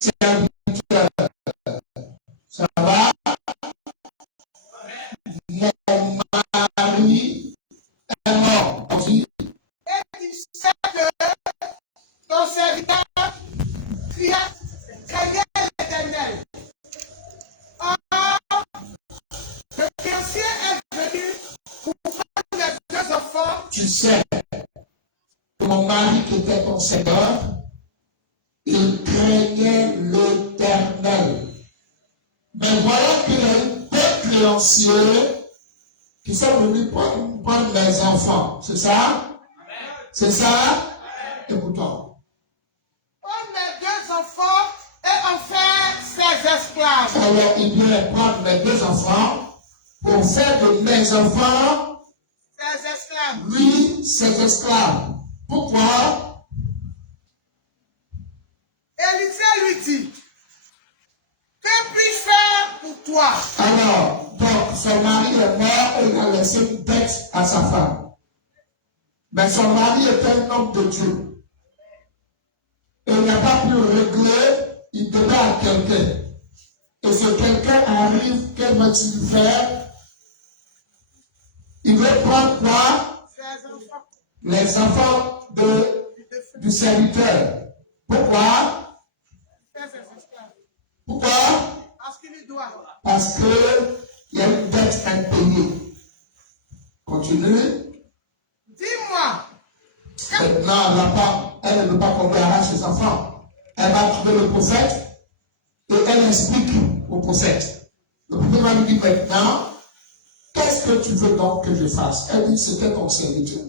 serviteurs. Ça va? Mon mari est mort. Et tu sais que ton serviteur craignait l'Éternel. Or, le créancier est venu pour prendre les 2 enfants. Tu sais que mon mari qui était ton Seigneur, il craignait l'Éternel. Mais voilà qu'il y a deux créanciers qui sont venus prendre mes enfants. C'est ça? C'est ça? Écoutons. Prendre mes 2 enfants et en faire ses esclaves. Alors, il vient prendre mes 2 enfants pour faire de mes enfants Ses esclaves. lui, ses esclaves. Pourquoi? Élisée lui dit, que puis-je faire pour toi? Alors, donc, son mari est mort et il a laissé une dette à sa femme. Mais son mari était un homme de Dieu. Et il n'a pas pu régler, il devait à quelqu'un. Et ce quelqu'un arrive, quel va-t-il faire? Il veut prendre quoi? Ses enfants. Les enfants du serviteur. Pourquoi? Faire ses esclaves. Pourquoi? Parce qu'il lui doit. Parce qu'il y a une dette impayée. Continue. Dis-moi. Maintenant, elle ne veut pas qu'on lui arrache ses enfants. Elle va trouver le prophète et elle explique au prophète. Le prophète va lui dire maintenant, qu'est-ce que tu veux donc que je fasse? Elle dit, c'était ton serviteur.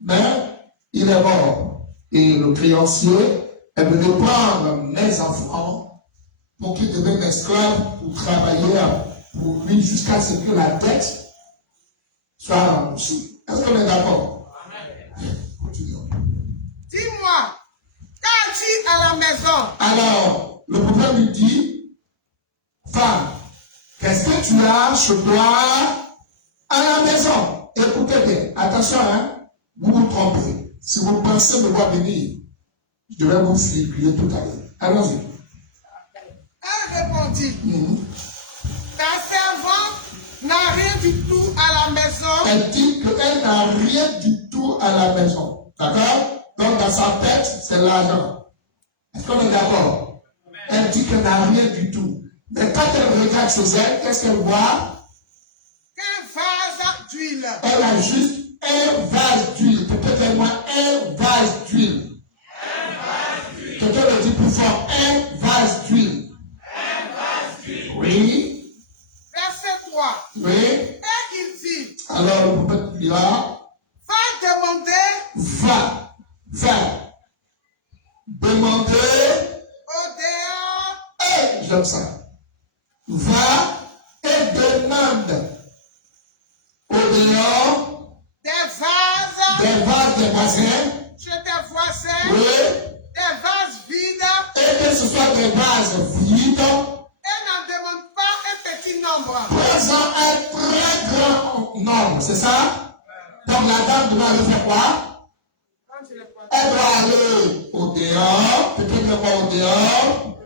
Mais il est mort. Et le créancier est venu prendre mes enfants pour qu'ils deviennent esclaves pour travailler pour lui jusqu'à ce que la dette soit remboursée. Est-ce qu'on est d'accord? Continuons. Dis-moi. Qu'as-tu à la maison? Alors, le prophète lui dit, femme, qu'est-ce que tu as chez toi à la maison? Écoutez bien, attention, hein, vous vous trompez. Si vous pensez me voir venir, je vais vous figurer tout à l'heure. Allons-y. Elle répondit, ta servante n'a rien du tout à la maison. Elle dit qu'elle n'a rien du tout à la maison. D'accord? Donc dans sa tête, c'est l'argent. Est-ce qu'on est d'accord? Elle dit qu'elle n'a rien du tout. Mais quand elle regarde chez elle, qu'est-ce qu'elle voit? Qu'un vase d'huile. Elle a juste un vase d'huile. Peut-être moins un vase d'huile. Quelqu'un le dit plus fort. Un vase d'huile. Oui. Verset 3. Oui. Et il dit, Alors le prophète lui a va demander va demander. au dehors. J'aime ça. Va et demande au dehors des vases, des bassins. Chez tes voisins. Oui. Des vases vides. Et que ce soit des vases vides. Et n'en demande pas un petit nombre. Présent un très grand nombre, c'est ça? Donc la dame doit aller faire quoi? Elle doit aller au dehors, peut-être pas au dehors,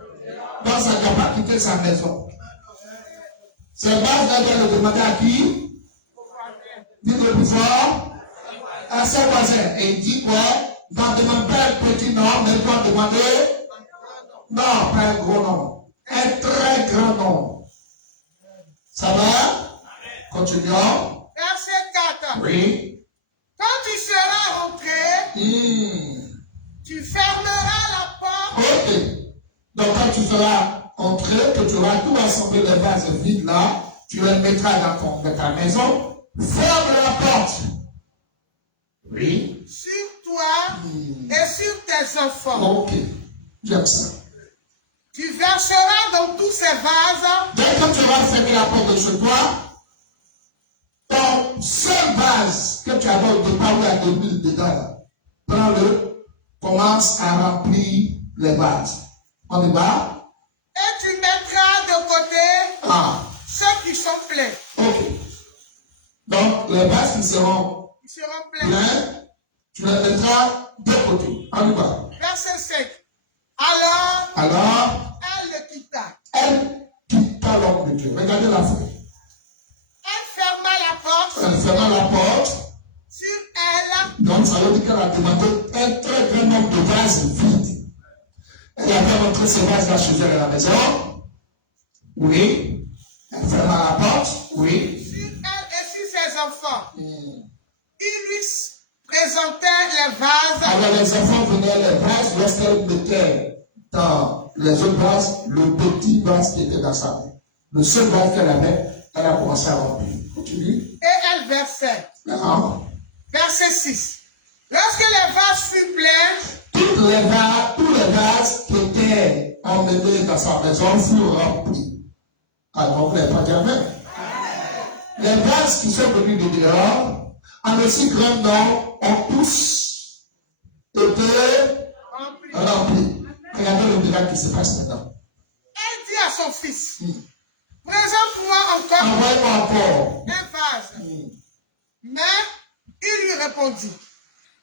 donc ça ne doit pas quitter sa maison. Ces vases, elle doit le demander à qui? Dites le plus fort. À ses voisins. Et il dit quoi? N'en demande pas un petit nombre, mais il doit demander. Non, pas un gros nombre. Un très grand nombre. Ça va? Continuons. Verset 4. Oui. Quand tu seras rentré, tu fermeras la porte. Ok. Donc quand tu seras entré, que tu auras tout assemblé les vases vides là, tu les mettras dans ta maison, ferme la porte. Oui. Sur toi et sur tes enfants. Ok. J'aime ça. Tu verseras dans tous ces vases. Dès que tu vas fermer la porte de chez toi, ton seul vase que tu avais au départ où il y a de l'huile dedans, prends-le, commence à remplir les vases. On y va? Et tu mettras de côté ceux qui sont pleins. Ok. Donc, les vases qui seront pleins, tu les mettras de côté. On y va. Verset 5. Alors, Alors, elle le quitta. elle quitta l'homme de Dieu. Regardez la fin. Elle ferma la porte Elle ferma la porte. sur elle. Donc, ça veut dire qu'elle a demandé un très grand nombre de vases vides. Elle a fait rentrer ces vases-là chez elle à la maison. Oui. Elle ferma la porte. Oui. Sur elle et sur ses enfants. Il lui présentait les vases. Alors, les enfants venaient, les vases, lorsqu'elle mettait dans les autres vases, le petit vase qui était dans sa main. Le seul vase qu'elle avait, elle a commencé à remplir. Continue. Et elle versait. Non. Verset 6. Lorsque les vases furent pleins, Tous les vases qui étaient emmenés dans sa maison furent remplis. Alors, les pas jamais. Les vases qui sont venus de dehors, en aussi grand nombre, ont tous été remplis. Regardez le miracle qui se passe maintenant. elle dit à son fils, présente-moi encore Envoie-moi encore. un vase. Mais il lui répondit,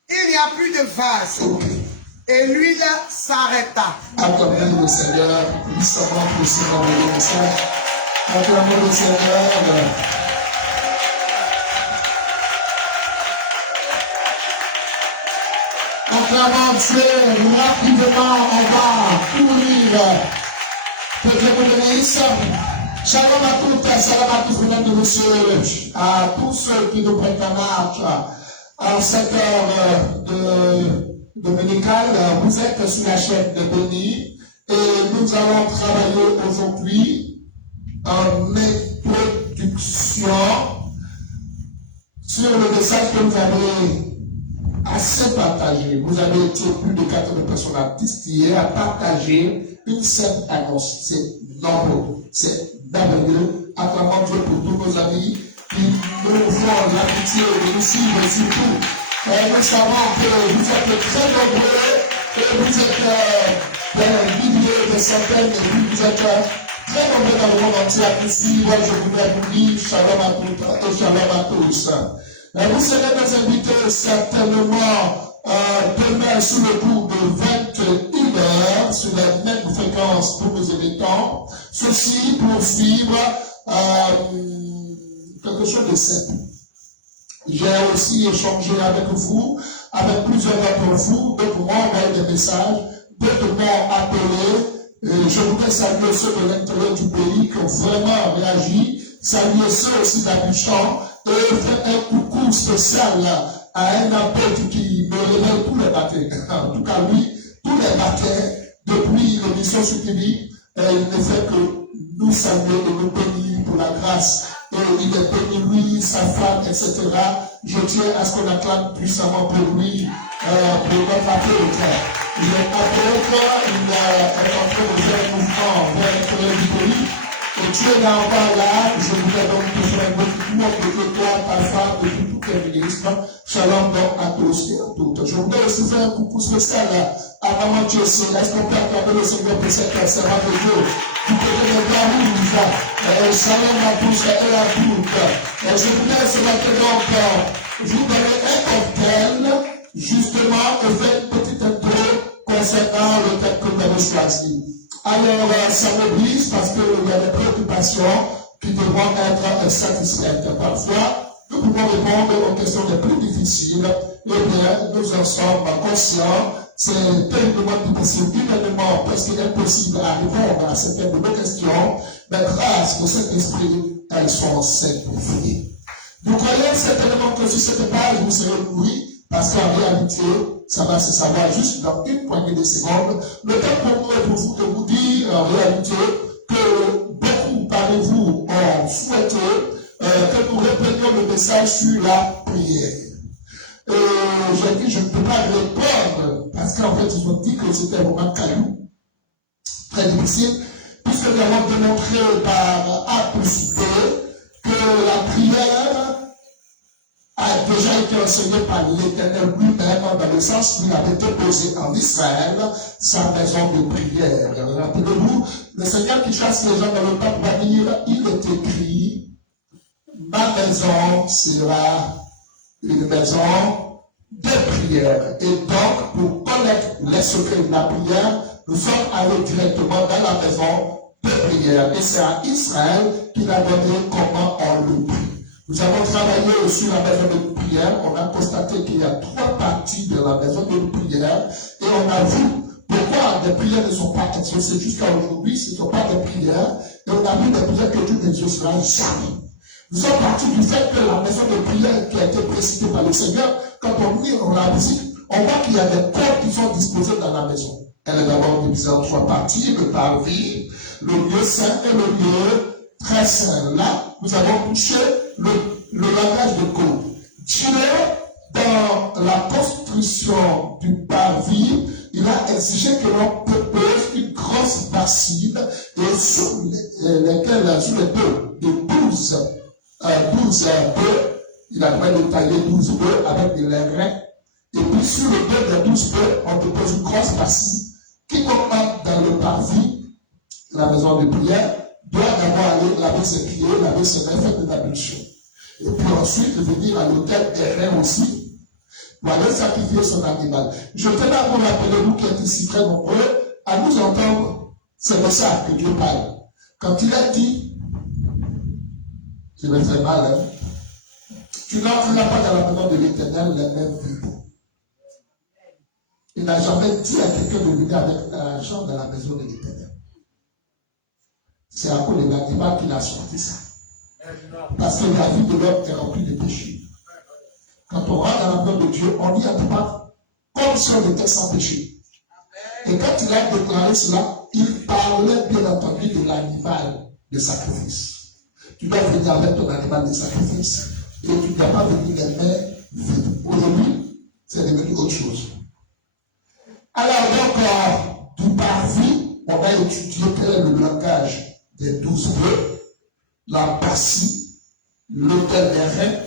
il n'y a plus de vase. Ok. Et l'huile s'arrêta. Acclamons le Seigneur. Nous sommes poussés dans le message. Acclamons le Seigneur. Acclamons Dieu. Rapidement, on va courir. Que Dieu vous bénisse. Shalom à toutes, salam à tous, mesdames et messieurs, à tous ceux qui nous prêtent en marche à cette heure dominicale. Vous êtes sur la chaîne de Béni et nous allons travailler aujourd'hui en introduction sur le message que vous avez assez partagé. Vous avez été plus de 80 personnes à distiller, à partager une simple annonce. C'est nombreux, c'est merveilleux. Acclamons Dieu pour tous nos amis qui nous font l'amitié de nous suivre surtout. Nous savons que vous êtes très nombreux et vous êtes des milliers, des centaines, et puis vous êtes très nombreux dans le monde entier à nous suivre. Je voudrais vous dire shalom à toutes et shalom à tous. Vous serez nos invités certainement demain sous le coup de 21h sur les mêmes fréquences pour nous émettons. Ceci pour suivre quelque chose de simple. J'ai aussi échangé avec vous, avec plusieurs d'entre vous, d'autres m'ont envoyé des messages, d'autres m'ont appelé. Je voudrais saluer ceux de l'intérieur du pays qui ont vraiment réagi, saluer ceux aussi d'Abidjan et faire un coucou spécial à un apôtre qui me révèle tous les matins. En tout cas, lui, tous les matins, depuis l'émission sur TV, il ne fait que nous saluer et nous bénir pour la grâce. Et il est béni, lui, sa femme, etc. Je tiens à ce qu'on acclame puissamment pour lui, pour notre apôtre. Il est apôtre, il est en train de faire un mouvement vers l'intérieur du pays. Et tu es là encore là, je voudrais donc te faire un petit mot de toi, ta femme, de tout tes ministres. Shalom donc à tous et à toutes. Je voudrais aussi faire un coucou spécial à Maman Jessie. Est-ce qu'on peut acclamer le Seigneur pour cette servante de Dieu? Du côté de Paris, shalom à tous et à toutes. Je voudrais ce matin donc vous donner un cocktail, justement, et faire une petite intro concernant le thème que vous avez choisi. Alors, ça m'oblige parce qu'il y a des préoccupations qui devront être satisfaites. Parfois, nous pouvons répondre aux questions les plus difficiles. Eh bien, nous en sommes conscients. C'est terriblement difficile, humainement, presque impossible à répondre à certaines de nos questions. Mais grâce au Saint-Esprit, elles sont simplifiées. Vous croyez certainement que sur cette page, vous serez nourris, parce qu'en réalité, ça va se savoir juste dans une poignée de secondes. Le temps pour nous est pour vous de vous dire en réalité que beaucoup parmi vous ont souhaité que nous reprenions le message sur la prière. J'ai dit je ne peux pas répondre parce qu'en fait ils ont dit que c'était vraiment caillou, très difficile, puisque nous avons démontré par A plus B que la prière a déjà été enseigné par l'Éternel lui-même, dans le sens où il avait déposé en Israël sa maison de prière. Rappelez-vous, le Seigneur qui chasse les gens dans le temple va dire, il est écrit, ma maison sera une maison de prière. Et donc, pour connaître les secrets de la prière, nous sommes allés directement dans la maison de prière. Et c'est à Israël qu'il a donné comment on le prie. Nous avons travaillé sur la maison de prière. On a constaté qu'il y a 3 parties de la maison de prière. Et on a vu pourquoi des prières ne sont pas exaucées jusqu'à aujourd'hui. Ce ne sont pas des prières. Et on a vu des prières que Dieu n'exaucera jamais. Nous sommes partis du fait que la maison de prière qui a été précédée par le Seigneur, quand on la visite, on voit qu'il y a des corps qui sont disposés dans la maison. Elle est d'abord divisée en 3 parties, le parvis, le lieu saint et le lieu très saint. Là, nous avons touché le langage de code. Dieu, dans la construction du parvis, il a exigé que l'on pose une grosse bassine et sur lesquelles, sur les deux, de 12 bœufs, il a fait de tailler 12 bœufs avec des laigrins. Et puis sur le dos des 12 bœufs, on dépose une grosse bassine qui commence dans le parvis, la maison de prière, doit d'abord aller laver ses pieds, laver ses mains, faire de l'ablution. Et puis ensuite venir à l'autel des reins aussi, pour aller sacrifier son animal. Je tenais à vous rappeler, vous qui êtes ici très nombreux, à nous entendre, c'est de ça que Dieu parle. Quand il a dit, je vais très mal, hein, tu n'entreras pas dans la maison de l'Éternel les mains vides. Il n'a jamais dit à quelqu'un de venir avec l'argent dans la maison de l'Éternel. C'est à cause de l'animal qu'il a sorti ça. Parce que la vie de l'homme est remplie de péchés. Quand on rentre dans la maison de Dieu, on y entre pas comme si on était sans péché. Et quand il a déclaré cela, il parlait bien entendu de l'animal de sacrifice. Tu dois venir avec ton animal de sacrifice. Et tu ne dois pas venir les mains vides. Aujourd'hui, c'est devenu autre chose. Alors donc, du parvis, on va étudier quel est le langage des 12 bœufs, la bassine, l'autel des reins.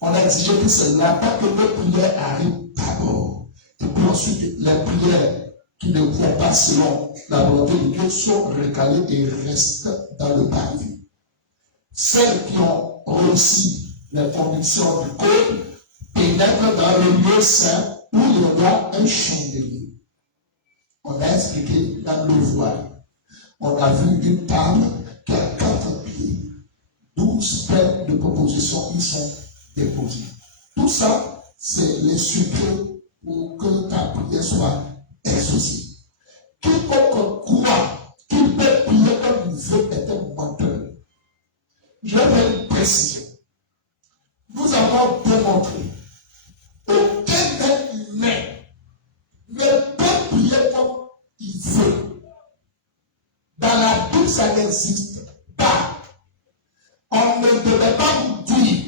On a exigé que c'est là-bas que les prières arrivent d'abord. Et puis ensuite, les prières qui ne vont pas selon la volonté de Dieu sont recalées et restent dans le parvis. Celles qui ont réussi les convictions du code pénètrent dans le lieu saint où il y aura un chandelier. On a expliqué dans le voile. On a vu une table qui a 4 pieds. 12 paires de propositions qui sont déposées. Tout ça, c'est les secrets pour que ta prière soit exaucée. Quiconque croit qu'il peut prier comme il veut est un menteur. Je vais faire une précision. Nous avons démontré aucun être humain ne peut prier comme il veut. Dans la Bible, ça n'existe pas. On ne devait pas vous dire,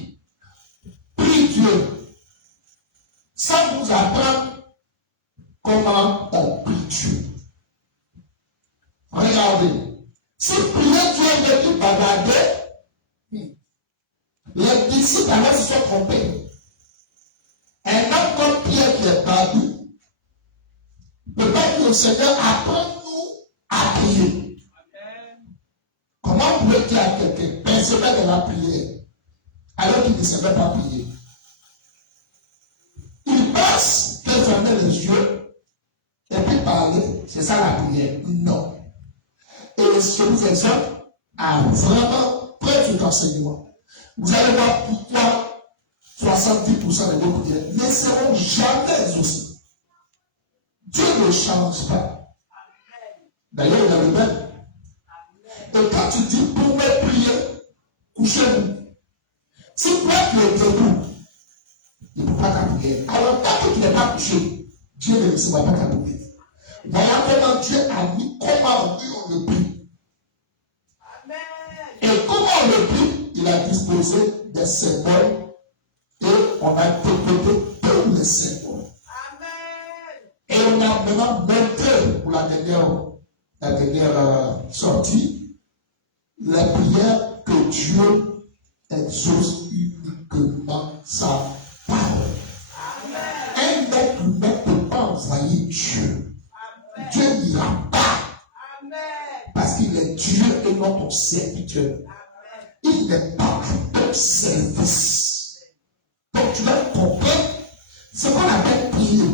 prie Dieu, sans vous apprendre comment on prie Dieu. Regardez, si prier Dieu veut dire bavarder, les disciples alors se sont trompés. Un homme comme Pierre qui est perdu, peut pas que le Seigneur apprend-nous à prier. Comment vous pouvez dire à quelqu'un, persévère de la prière, alors qu'il ne savait pas prier? Il pense que fermer les yeux et puis parler, c'est ça la prière. Non. Et je vous exhorte à vraiment prendre cet enseignement. Vous allez voir pourquoi 70% de vos prières ne seront jamais exaucées. Dieu ne change pas. D'ailleurs, il a le même. Et quand tu dis pour me prier, couchez-vous. Si toi tu es debout, il ne peut pas t'appuyer. Alors, tant que tu n'es pas couché, Dieu ne recevra pas ta prière. Voilà comment Dieu a mis, comment on le prie. Et comment on le prie, il a disposé des symboles et on a interprété tous les symboles. Et on a maintenant montré pour la dernière sortie la prière que Dieu exauce uniquement sa parole. Un être humain ne peut pas envoyer Dieu. Dieu n'ira pas. Parce qu'il est Dieu et non ton serviteur. Il n'est pas à ton service. Donc tu dois comprendre ce qu'on appelle prier.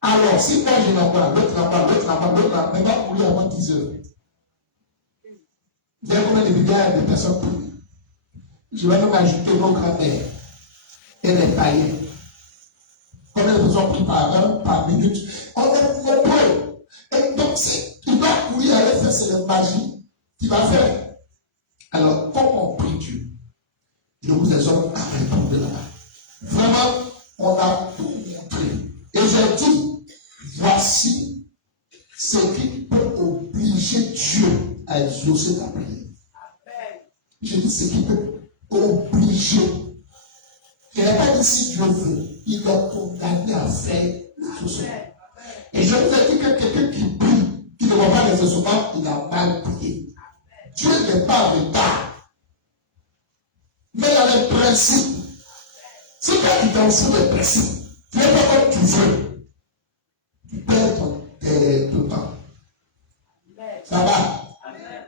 Alors, Alors, si moi je n'en pas, l'autre n'en pas, l'autre n'en pas, l'autre n'en pas, mais va courir avant 10 heures. Il y a combien de milliards de personnes pour lui? Je vais même ajouter nos grands-mères et les païens. Combien de personnes pris par heure, par minute? On est nombreux. Et donc, si tu vas courir aller faire cette magie, tu vas faire. Alors, comme on prie Dieu, je vous exhorte à répondre là-bas. Vraiment, on a tout montré. Et j'ai dit, voici ce qui peut obliger Dieu à exaucer ta prière. J'ai dit ce qui peut obliger. Je n'ai pas dit si Dieu veut, il est condamné à faire tout ça. Et je vous ai dit que quelqu'un qui prie, qui ne voit pas les exaucements, il a mal prié. Dieu n'est pas en retard. Mais il y a les principes. Si toi tu t'en fous des principes, tu n'es pas comme tu veux. Tu perds ton temps. Ça va?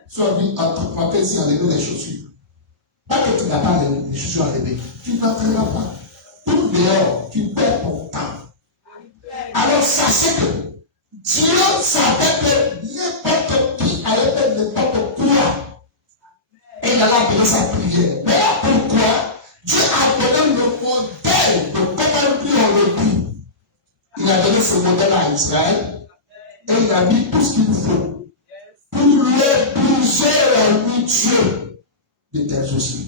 Soit dit entre parenthèses, enlever les chaussures. Pas que tu n'as pas les chaussures enlevées. Tu n'entreras pas. Tout dehors, tu perds ton temps. Alors sachez que Dieu savait que n'importe qui allait faire n'importe quoi. Et il allait appeler sa prière. Mais pourquoi? Dieu a donné le modèle de comment lui on le dit. Il a donné ce modèle à Israël et il a mis tout ce qu'il faut pour l'obliger à lui Dieu de t'exaucer.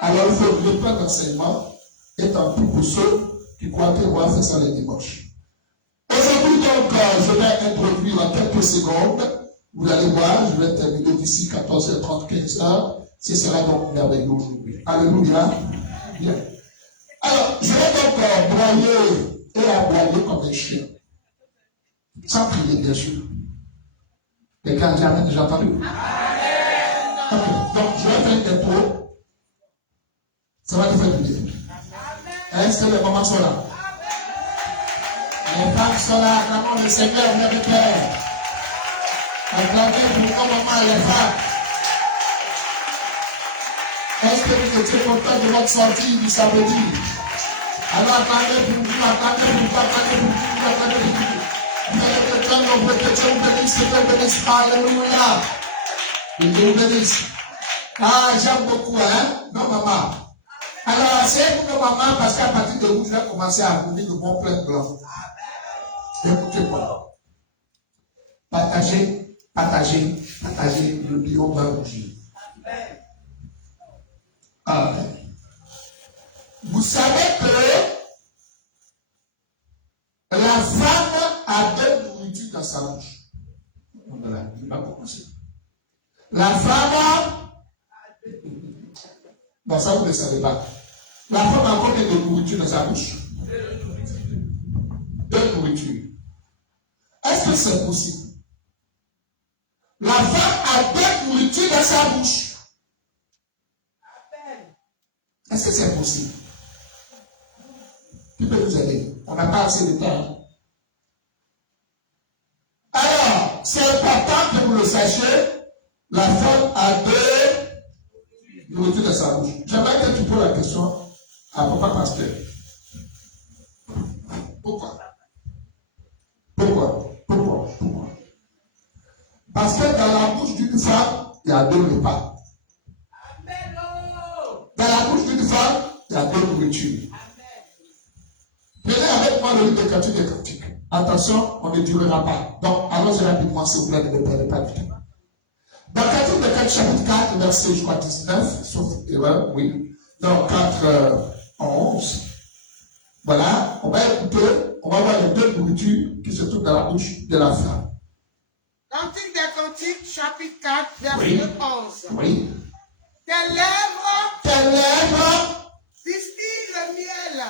Alors il faut le prendre d'enseignement et tant pis pour ceux qui croient qu'on va faire ça le dimanche. Aujourd'hui donc, je vais introduire en quelques secondes. Vous allez voir, je vais terminer d'ici 14h30, 15h. Ce sera donc merveilleux aujourd'hui. Alléluia. Bien. Alors, je vais donc broyer et aboyer comme un chien. Sans prier, bien sûr. Quelqu'un a jamais déjà entendu? Ok. Donc, je vais faire une intro. Ça va te faire du bien. Est-ce que les mamans sont là? Les femmes sont là. Acclamons le Seigneur, notre Père. Acclamez pour nos mamans et les femmes. Est-ce que vous étiez content de votre sortie du samedi? Alors attendez pour vous, attendez pour vous, attendez pour vous, attendez pour vous. Que Dieu vous bénisse, que Dieu vous bénisse. Alléluia. Que Dieu vous bénisse. Ah, j'aime beaucoup, hein? Non, maman. Alors, c'est pour nos mamans, parce qu'à partir de vous, je vais commencer à vous dire de bon plein blanc. Écoutez-moi. Partagez, partagez, partagez, le bureau va rougir. Amen. Vous savez que la femme a deux nourritures dans sa bouche. Voilà, il va commencer. La femme, bon, ça vous ne le savez pas. La femme a combien de nourriture dans sa bouche? Deux nourritures. Est-ce que c'est possible? La femme a deux nourritures dans sa bouche. Est-ce que c'est possible? Qui peut nous aider? On n'a pas assez de temps. Alors, c'est important que vous le sachiez. La femme a deux nourritures dans sa bouche. J'aimerais que tu poses la question à papa pasteur. Pourquoi? Pourquoi? Pourquoi? Pourquoi? Parce que dans la bouche d'une femme, il y a deux repas. Dans la bouche d'une femme, il y a deux nourritures. Prenez avec moi le livre des Cantiques des Cantiques. Attention, on ne durera pas. Donc, allons-y rapidement, s'il vous plaît, ne me perdez pas du temps. Dans Cantique des Cantiques, chapitre 4, verset, je crois, 19, sauf erreur, oui. Dans 4, 11. Voilà, on va écouter, on va voir les deux nourritures qui se trouvent dans la bouche de la femme. Cantique des Cantiques, chapitre 4, verset Oui. 11. Oui. Tes lèvres distillent le miel.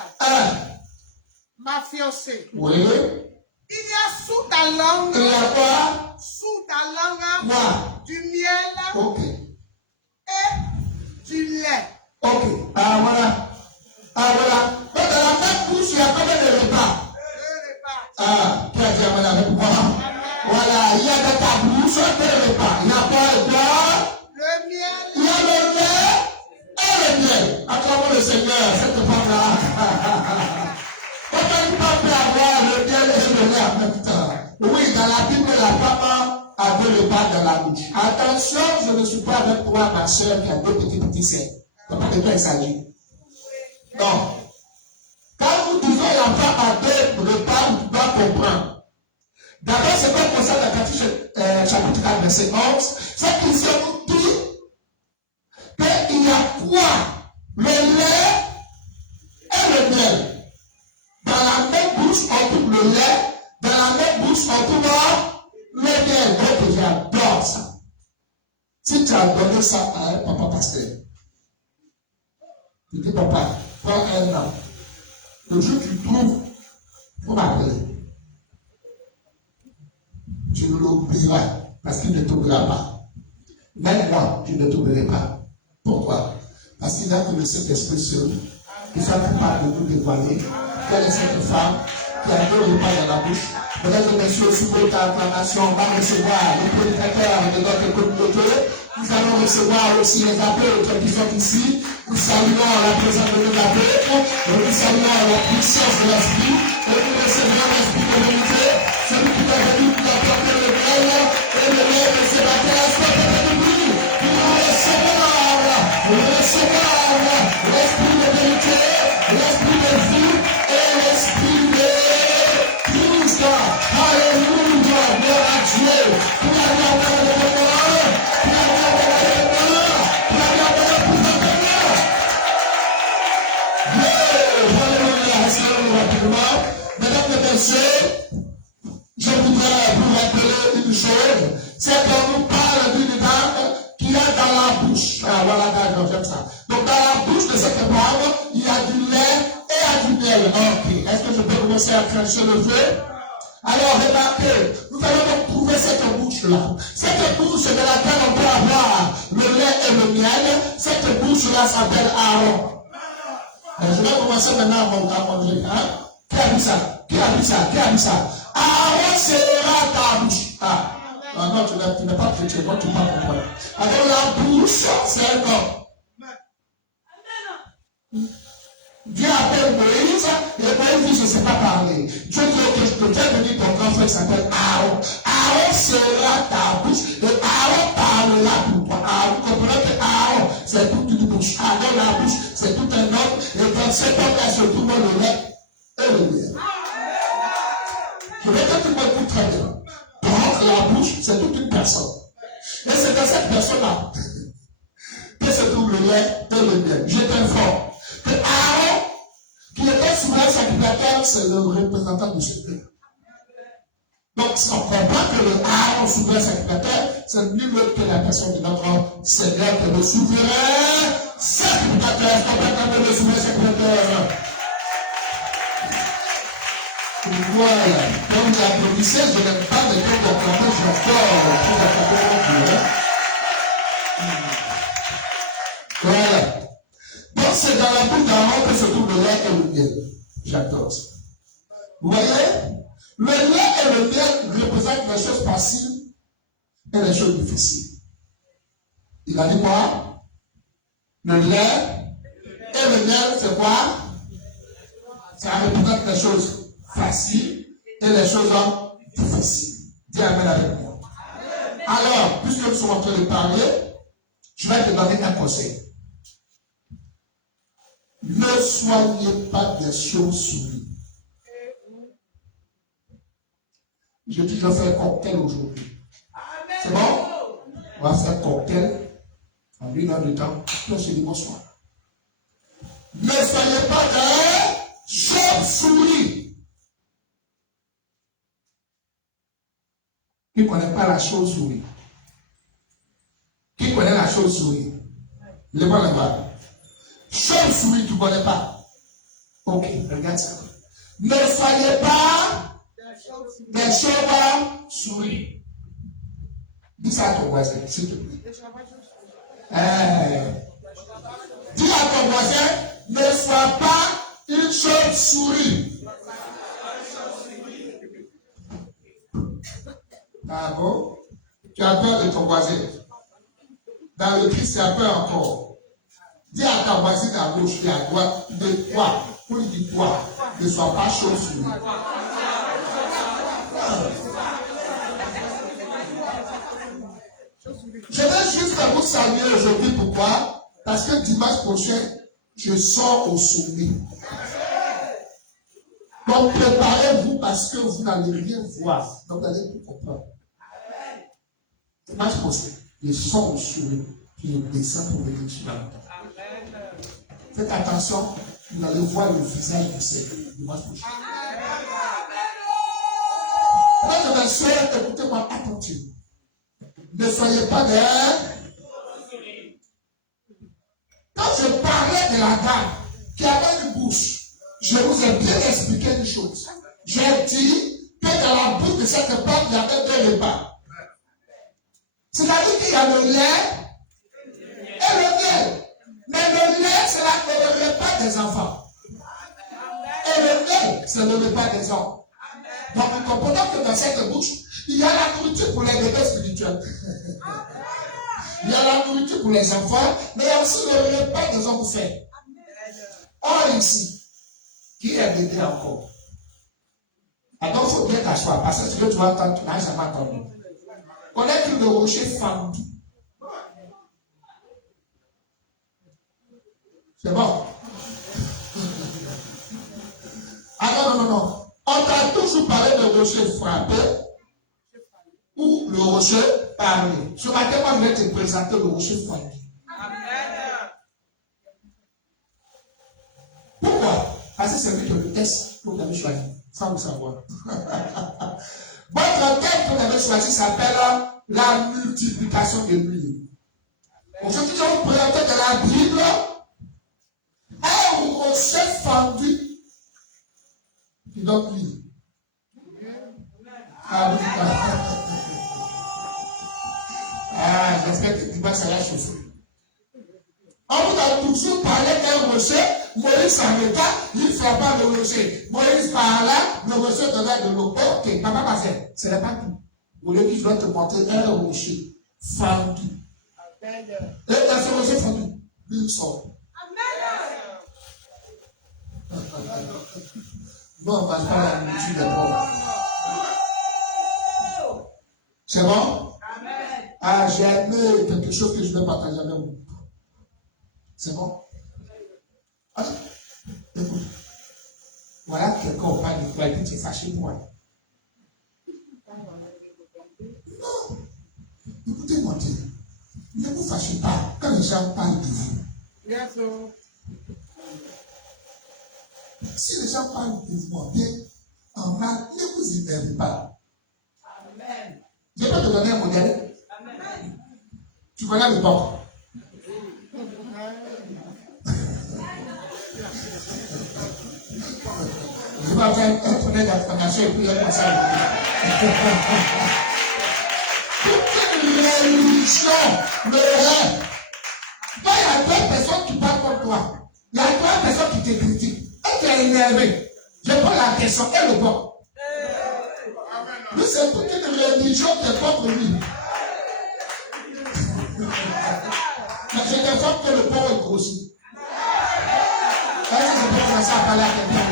Ma fiancée. Oui. Il y a sous ta langue. Il y a quoi? Sous ta langue. Quoi? Du miel. Ok. Et du lait. Ok. Ah voilà. Ah voilà. Donc dans la même bouche, il y a combien de repas? 2 repas. Ah, qui a dit amen avec moi? Voilà. Il y a dans ta bouche 2 repas. Il y a quoi et quoi? Le miel. Il y a le lait et le miel. Acclamons le Seigneur, cette femme-là. Comment il peut avoir le miel et le lait? en même temps. Oui, dans la Bible, la femme a 2 repas dans la bouche. Attention, je ne suis pas avec toi, ma soeur, qui a 2 petits sœurs. C'est pas de quoi il s'agit. Non. Quand nous disons la femme a 2 repas, tu dois comprendre. D'abord, c'est pas comme ça dans Matthieu chapitre 4, verset 11. C'est qu'il se nous dit qu'il y a quoi? Le lait et le miel. Dans la même bouche, on trouve le lait. Dans la même bouche, on trouve le miel. Donc, j'adore ça. Si tu as donné ça à un papa pasteur, tu dis, papa, prends un an. Le jour que tu trouves, il faut m'appeler. Tu l'oublieras parce qu'il ne t'oubliera pas. Même moi, je ne t'oublierai pas. Pourquoi? Parce qu'il a que le Saint-Esprit seul, qui soit capable de nous dévoiler, quelle est cette femme qui a 2 repas dans la bouche. Mesdames et messieurs, sous votre acclamation, on va recevoir les prédicateurs de notre communauté. Nous allons recevoir aussi les apôtres qui sont ici. Nous saluons la présence de nos apôtres. Nous saluons la puissance de l'Esprit. Et nous recevons l'Esprit de l'unité. Celui qui est venu nous apporter le miel et le lait de ce matin. Soit de nous. Nous recevons l'Esprit de vérité, l'Esprit de vie et l'Esprit de Christ. Alléluia, gloire à Dieu. Pour la gloire de l'Éternel, pour la gloire de l'Éternel, pour la gloire de l'Éternel. Alléluia, restons rapidement. Mesdames et messieurs, je voudrais vous rappeler une chose, c'est qu'on nous parle d'une dame qui a dans la bouche. Ah, voilà, j'aime ça. Donc, dans la bouche de cette femme, il y a du lait et il y a du miel. Ok. Est-ce que je peux vous laisser accrocher le feu? Alors, remarquez, nous allons donc trouver cette bouche-là. Cette bouche de laquelle on peut avoir le lait et le miel, cette bouche-là s'appelle Aaron. Je vais commencer maintenant à manger. Hein? Qui a vu ça? Qui a vu ça? Qui a vu ça? Aaron sera ta bouche. Ah. Non, tu n'es pas chrétien, donc tu ne peux pas comprendre. Alors la bouche, c'est un homme. Dieu appelle Moïse, et Moïse dit, je ne sais pas parler. Dieu dit, ok, je peux bien venir, ton grand frère s'appelle Aaron. Aaron sera ta bouche, et Aaron parlera pour toi. Vous comprenez que Aaron, c'est toute une bouche. Dans la bouche, c'est tout un homme, et dans cet homme-là se trouve le lait et le miel. Je vais que tu m'écoutes très bien. Donc, la bouche, c'est toute une personne. Et c'est dans cette personne-là que se trouve le lait et le miel. Je t'informe que Aaron, qui était souverain sacrificateur, c'est le représentant du Seigneur. Donc, on comprend que le Aaron, souverain sacrificateur, c'est nul autre que la personne de notre Seigneur, que le souverain sacrificateur. Est-ce qu'on peut entendre le souverain sacrificateur? Voilà. Quand vous applaudissez, je n'aime pas les gens d'acclamer, j'adore pour acclamer mon Dieu. Voilà. Donc c'est dans la bouche d'Aaron que se trouve le lait et le miel. J'adore ça. Vous voyez? Le lait et le miel représentent les choses faciles et les choses difficiles. Il a dit quoi? Le lait et le miel, c'est quoi? Ça représente les choses faciles et les choses difficiles. Dis amen avec moi. Alors, puisque nous sommes en train de parler, je vais te donner un conseil. Ne soignez pas des chauves-souris. Je dis, je vais faire cocktail aujourd'hui. C'est bon? On va faire cocktail en 1 heure de temps. Puis on se dit bonsoir. Ne soyez pas des chauves-souris. Qui ne connaît pas la chauve-souris? Qui connaît la chauve-souris? Lève-moi la main. Chauve-souris, tu ne connais pas? Ok, regarde ça. Ne soyez pas des chauves-souris. Dis ça à ton voisin, s'il te plaît. Dis à ton voisin, ne sois pas une chauve-souris. Ah bon? Tu as peur de ton voisin. Dans le Christ, tu as peur encore. Dis à ta voisine à gauche et à droite, de toi, pour lui dire toi, ne sois pas chauve-souris. vais vous saluer aujourd'hui. Pourquoi? Parce que dimanche prochain, je sors au sommet. Donc préparez-vous parce que vous n'allez rien voir. Donc vous allez tout comprendre. Dimanche prochain, je sors au sommet. Puis je descends pour venir sur la montagne. Faites attention, vous allez voir le visage du Seigneur dimanche prochain. Frères et sœurs, écoutez-moi attentivement. Ne soyez pas des... Quand je parlais de la dame qui avait une bouche, je vous ai bien expliqué une chose. J'ai dit que dans la bouche de cette femme, il y avait deux repas. C'est-à-dire qu'il y a le lait et le miel. Mais le lait, c'est le repas des enfants. Et le miel, c'est le repas des hommes. Donc nous comprenons que dans cette bouche, il y a la nourriture pour les bébés spirituels. Il y a la nourriture pour les enfants, mais il y a aussi le repas des hommes faits. Or ici, qui est bébé encore? Alors il faut bien t'asseoir, parce que ce que tu vas entendre, tu n'as jamais entendu. Connaître le rocher fendu. C'est bon? Ah non. On t'a toujours parlé de rocher frappé ou le rocher parlé. Ce matin, moi, je vais te présenter le rocher fendu. Pourquoi? Parce que c'est lui qui le test que vous avez choisi, sans le savoir. Votre thème que vous avez choisi s'appelle la multiplication de l'huile. Aujourd'hui, je vais vous présenter de la Bible un rocher fendu qui donne l'huile. J'espère que dimanche ça va chauffer. On vous a toujours parlé d'un rocher, Moïse s'arrêta, il frappa le rocher. Moïse parla, le rocher donna de l'eau. Ok, papa passait, ce n'est pas tout. Au lieu je dois te montrer un rocher fendu. Et dans ce rocher fendu, l'huile sort. Non, on ne passe pas la nourriture des pauvres. C'est bon? Ah, j'ai aimé quelque chose que je vais partager avec vous. C'est bon? Allez, écoute. Voilà quelqu'un au pas de toi et puis tu es fâché pour moi. Non. Écoutez-moi dire. Ne vous fâchez pas quand les gens parlent de vous. Si les gens parlent de vous bien, en mal, ne vous énervez pas. Amen. Je vais te donner un modèle. Amen. Tu connais le porc. Je vais faire un tournée d'information et puis il y a comme ça. Toute religion, le rêve. Toi, il y a deux personnes qui parlent comme toi. Il y a trois personnes qui te critiquent. Et tu es énervé. Je prends la question et le porc. Lui, c'est toute une religion qui est contre lui. Mais je t'informe que le porc est grossi. Est-ce que je peux commencer à parler à quelqu'un?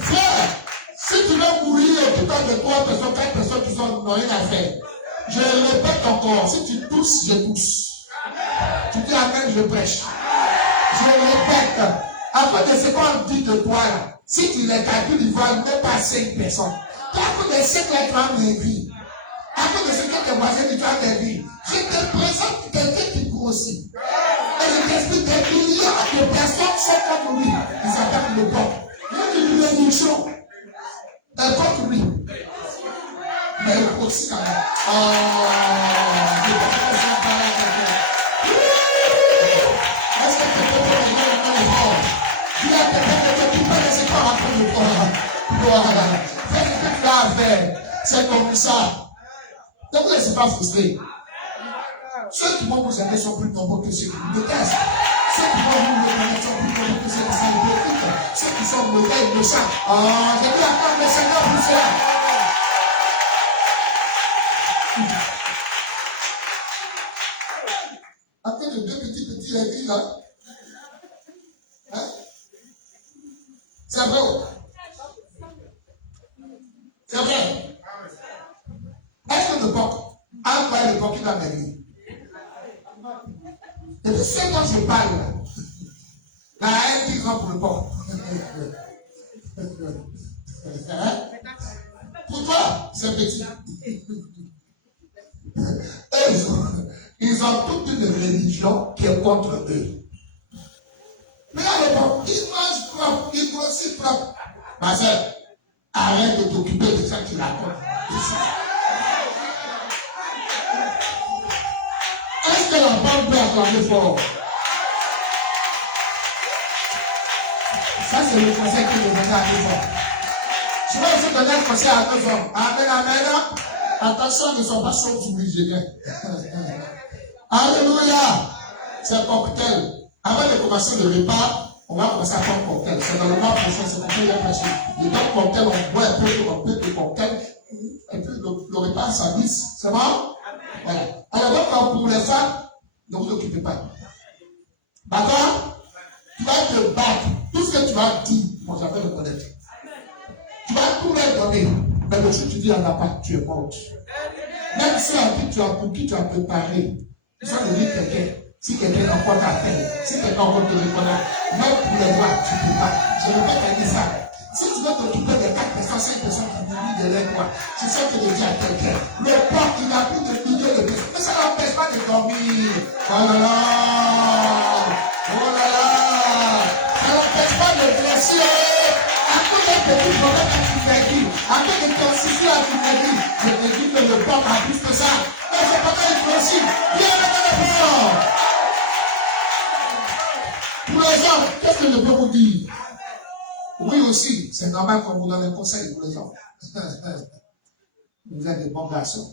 Frère, si tu veux mourir tout le temps de 3 personnes, 4 personnes qui n'ont rien à faire, je répète encore, si tu tousses, je tousse. Tu dis amen, je prêche. Je répète, après de ce qu'on dit de toi là, si tu les calcules, il va même pas 5 personnes. Toi, à cause de ce que tu as maigri, à cause de ce que tes voisins disent, tu as maigri, je te présente quelqu'un qui grossit. Et je t'explique des milliards de personnes sont contre lui. Ils s'appellent le porc. Il y a une réduction. Elle contre lui. Mais elle grossit quand même. Je peux pas ça parler à quelqu'un. Est-ce que tu peux pas le corps? Tu as peut-être qui peut laisser pas rentrer le corps. Voilà. Fais ce que tu as à faire. C'est comme ça. Ne vous laissez pas frustrer. Ceux qui vont vous aimer sont plus nombreux que ceux qui vous détestent. Ceux qui vont vous reconnaître sont plus nombreux que ceux qui sont hypocrites. Ceux qui sont mauvais et méchants. J'ai dit à part le Seigneur pour cela. Après les deux petits aiguilles là. Hein? C'est vrai. C'est vrai. Est-ce que le porc Un quoi le porc qui va maigrir. Et puis c'est quand je parle là. Là, un exemple pour le porc. Hein? Pour toi, c'est petit. Ils ont toute une religion qui est contre eux. Mais là, le porc, il mange propre, il grossit propre. Ma soeur, arrête de t'occuper de ça que tu racontes. Est-ce que la porte peut acclamer fort? Ça, c'est le conseil que je donne à deux hommes. Je vais aussi donner un conseil à deux hommes. Amen, amen. Attention, ne sont pas chauds sous l'hygiène. Alléluia. C'est un cocktail. Avant de commencer le repas, on va commencer à faire un cocktail. C'est dans le mois prochain, c'est cocktail de prêcher. Et dans le cocktail, on boit un peu de cocktail. Et puis le repas, ça glisse. C'est bon? Voilà. Alors donc, pour les femmes, ne vous occupez pas. D'accord? Tu vas te battre. Tout ce que tu vas dire, moi j'appelle le connaître. Tu vas tout leur donner. Mais le jour tu dis, il n'y en a pas, tu es morte. Même ceux pour qui tu as préparé, tu vas devenir quelqu'un. Si quelqu'un a encore ta peine, si quelqu'un encore te reconnaît, même pour les droits, tu ne peux pas. Je ne peux pas dire ça. Si tu veux t'occuper des 4 personnes, 5 personnes qui vivent de l'aide, tu sais que je dis à quelqu'un, le porc, il n'a plus de milliers de personnes. Mais ça n'empêche pas de dormir. Oh là là! Oh là là! Ça n'empêche pas de blesser. À cause d'un petit problème que tu fais dire, à cause de ton souci à tu fais dire, je te dis que le porc a plus que ça. Mais c'est pas mal possible. Viens maintenant le porc. Pour les hommes, qu'est-ce que je peux vous dire? Oui aussi, c'est normal qu'on vous donne un conseil pour les hommes. Vous êtes des bons garçons.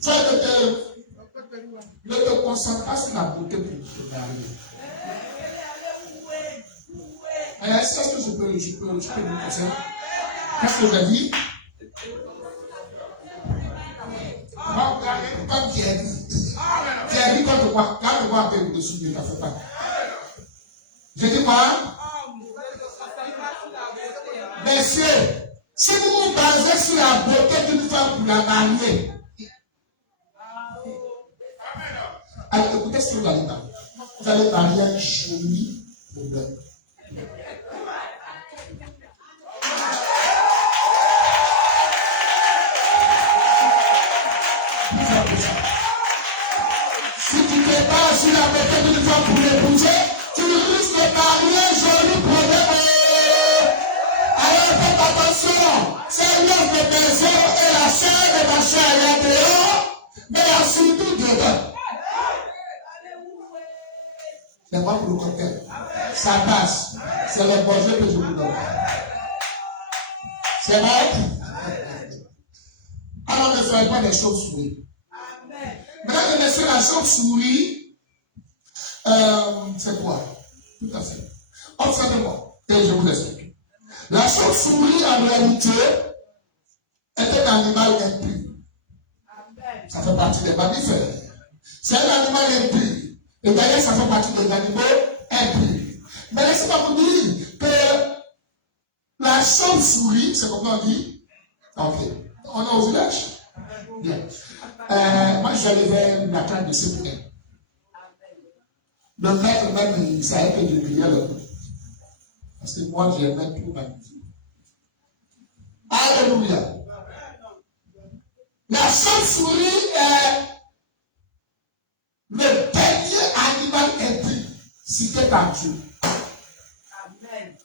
Ça ne te concentre pas sur la beauté pour te marier. Est-ce que je peux vous conseiller? Qu'est-ce que j'ai dit? Comme tu as dit. Tu as dit contre quoi? Quand tu vois un peu au-dessus de ta femme. Je dis quoi? Messieurs, si vous vous basez sur la beauté d'une femme pour la marier, alors écoutez ce que vous allez faire. Vous allez marier un joli problème. Si tu te bases sur la beauté d'une femme pour l'épouser, tu risques de marier un joli problème. Alors faites attention, c'est l'homme de maison et la chair de ma chair est dehors, mais il y a surtout dedans. C'est pas pour le cocktail. Ça passe. C'est le projet que je vous donne. C'est vrai? Alors ne soyez pas des chauves-souris. Mesdames et messieurs, la chauve-souris, c'est quoi? Tout à fait. Observez-moi, et je vous explique. La chauve-souris, en réalité, est un animal impur. Ça fait partie des mammifères. C'est un animal impur. Et d'ailleurs, ça fait partie des animaux impurs. Mais laissez-moi vous dire que la chauve-souris, c'est comme on dit? Ok. On est au village? Bien. Moi, je suis allé vers la classe de CPN. Le maître même, il savait que je priais le coup. Parce que moi, j'aimais tout magnifique. Alléluia. La chauve-souris est le dernier animal impur cité par Dieu. Amen.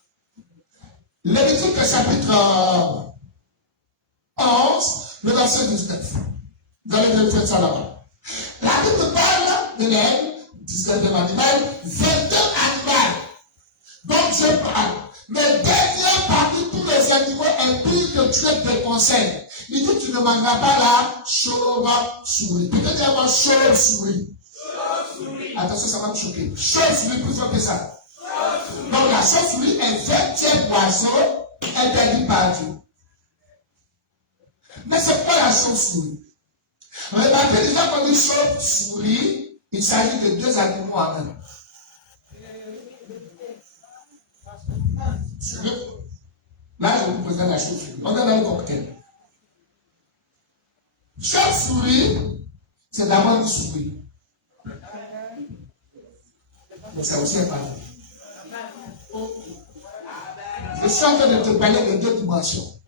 Lévitique chapitre 11, le verset 19. Vous allez vérifier ça là-bas. La Bible parle de l'aigle, 19e animal, 22 animaux. Donc je parle. Le dernier parmi tous les animaux impurs que Dieu te conseille. Il dit tu ne mangeras pas la chauve-souris. Peut-être qu'il y a une chauve-souris. Attention, ça va me choquer. Chauve-souris plus fort que ça. Donc la chauve-souris est 20e oiseau interdit par Dieu. Mais c'est pas la chauve-souris. Regardez, déjà qu'on dit chauve-souris, il s'agit de deux animaux en un. Là, je vous présente la chauve-souris. On est dans le cocktail. Chauve-souris, c'est d'abord une souris. Mais c'est aussi un ballon. Je suis en train de te parler de deux dimensions.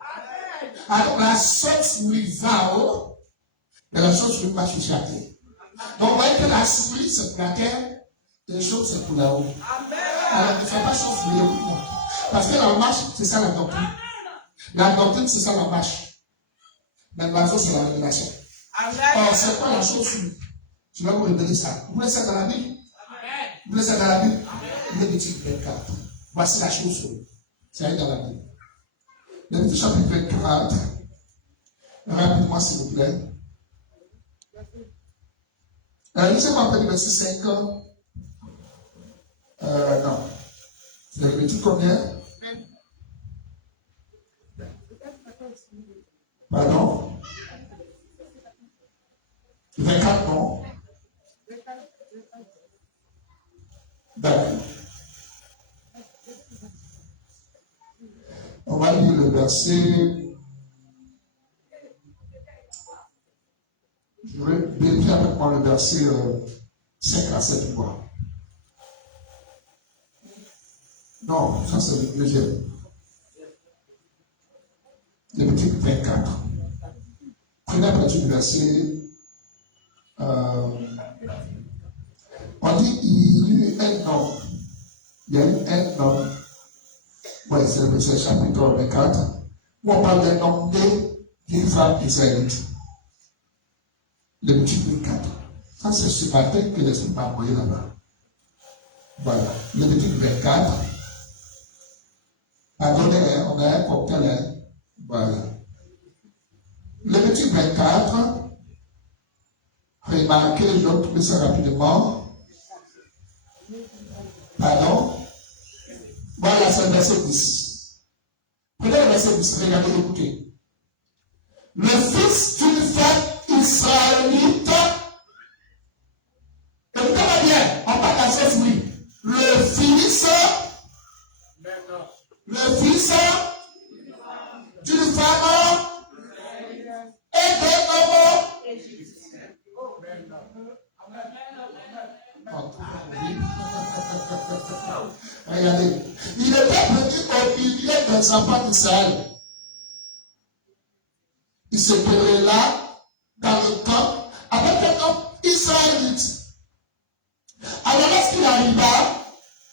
Alors la chauve-souris va en haut, mais la chauve-souris va chercher à terre. Donc vous voyez que la souris c'est pour la terre, les choses c'est pour là-haut. Alors ne fais pas chauve-souris, écoute-moi. Parce que la marche, c'est ça la doctrine. La doctrine, c'est ça la marche. Mais l'oiseau, c'est la révélation. Or, c'est quoi la chauve-souris? Je vais vous révéler ça. Vous voulez ça dans la Bible? Vous voulez ça dans la Bible? Lévitique 24. Voici la chauve-souris. Ça est dans la Bible. Lévitique chapitre 24. Rapidement, s'il vous plaît. Laissez-moi prendre le verset 5. Non. C'est Lévitique combien? Pardon? 24, non? D'accord. On va lire le verset. Je vais vérifier avec moi le verset 5 à 7 fois. Non, ça c'est le deuxième. Lévitique 24. Prenez à partir du verset. On dit il y eut un homme. Il y a eu un homme. Oui, c'est le verset chapitre 24. Où on parle d'un homme né d'une femme israélite. Lévitique 24. Ça, c'est ce matin que l'Esprit m'a envoyé là-bas. Voilà. Lévitique 24. Pardonnez, on a un cocktail. Voilà. Lévitique 24. Remarquez, je vais trouver ça rapidement. Pardon? Voilà, c'est le verset 10. Prenez le verset 10, regardez, écoutez. Le fils d'une femme israélite, écoutez-moi bien, on parle d'un seul fruit. Le fils d'une femme et d'un homme. Regardez, il était venu au milieu des enfants d'Israël. Il se trouvait là, dans le camp, avec un homme israélite. Alors lorsqu'il arriva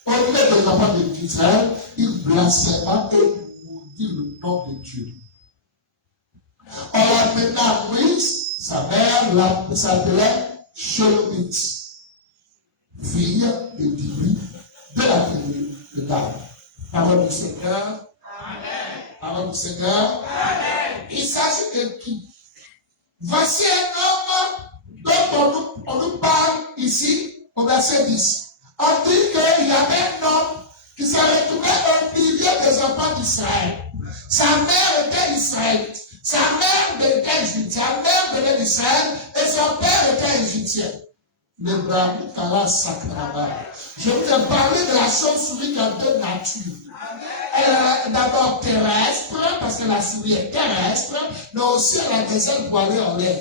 au milieu des enfants d'Israël, il blasphéma et maudit le nom de Dieu. On l'amena Moïse, sa mère s'appelait Shelomith, fille de Dibri, de la tribu de Dan. Parole du Seigneur. Amen. Parole du Seigneur. Amen. Il s'agit de qui? Voici un homme dont on nous parle ici au verset 10. On dit qu'il y avait un homme qui s'est retrouvé au milieu des enfants d'Israël. Sa mère était israélite. Sa mère était juive. Sa mère venait d'Israël et son père était égyptien. Le Brahmin Kala Sakraba. Je vous ai parlé de la chauve-souris qui a deux natures. Elle est d'abord terrestre, parce que la souris est terrestre, mais aussi elle a des ailes voilées en l'air.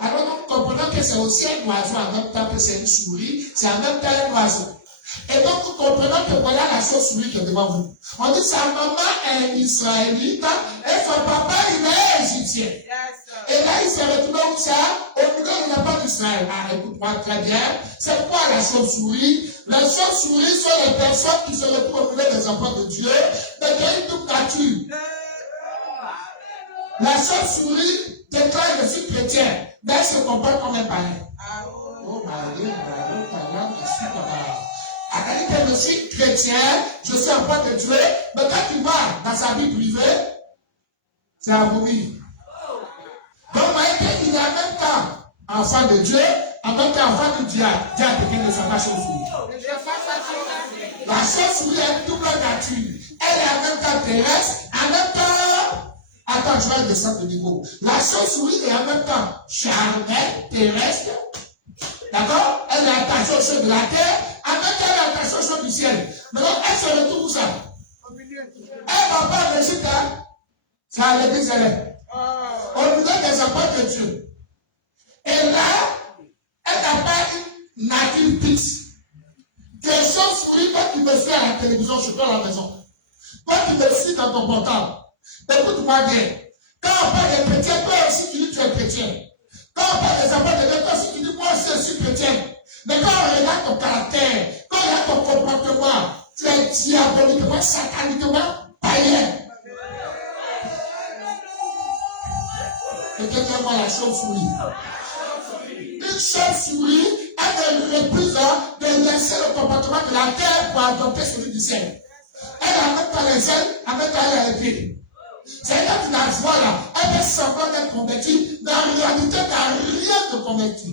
Alors nous comprenons que c'est aussi un oiseau en même temps que c'est une souris, c'est en même temps un oiseau. Et donc nous comprenons que voilà la chauve-souris qui est devant vous. On dit sa maman est israélite et son papa il est égyptien. Et là il s'est retrouvé où ça? Au milieu de la part d'Israël. Ah, écoute-moi très bien. C'est quoi la chauve-souris? Les chauves-souris sont les personnes qui se retrouvent au milieu des enfants de Dieu, mais qui ont une double nature. La chauve-souris déclare je suis chrétien, mais elle se comporte comme un païen. Oh, elle dit que je suis chrétien, je suis enfant de Dieu, mais quand tu vas dans sa vie privée, c'est à vomir. Donc, vous voyez qu'il est en même temps enfant de Dieu, en même temps enfant du diable. Diable qui ne soit pas chauve-souris. La chauve-souris a une double nature. Elle est en même temps terrestre, en même temps. Attends, je vais descendre de niveau. La chauve-souris est en même temps charnelle, terrestre. D'accord? Elle est attachée au sol de la terre, en même temps elle est attachée au sol du ciel. Maintenant, elle se retrouve où ça? Elle va pas réussir, c'est à l'église, elle est. Au milieu des enfants de Dieu. Et là, elle n'a pas une nature fixe. Quelque chose, oui, quand tu me suis à la télévision, je suis pas à la maison. Quand tu me suis dans ton portable, écoute-moi bien. Quand on parle des chrétiens, toi aussi tu dis que tu es chrétien. Quand on parle des enfants de Dieu, toi aussi tu dis moi aussi je suis chrétien. Mais quand on regarde ton caractère, quand on regarde ton comportement, tu es diaboliquement, sataniquement païen. Quelqu'un qui voit la chauve-souris. Une chauve-souris a le refuse de laisser le comportement de la terre pour adopter celui du ciel. Elle n'a même pas les ailes, elle n'a même pas les pieds. C'est quand tu la vois là, elle fait semblant d'être convertie, mais en réalité, tu n'as rien de converti.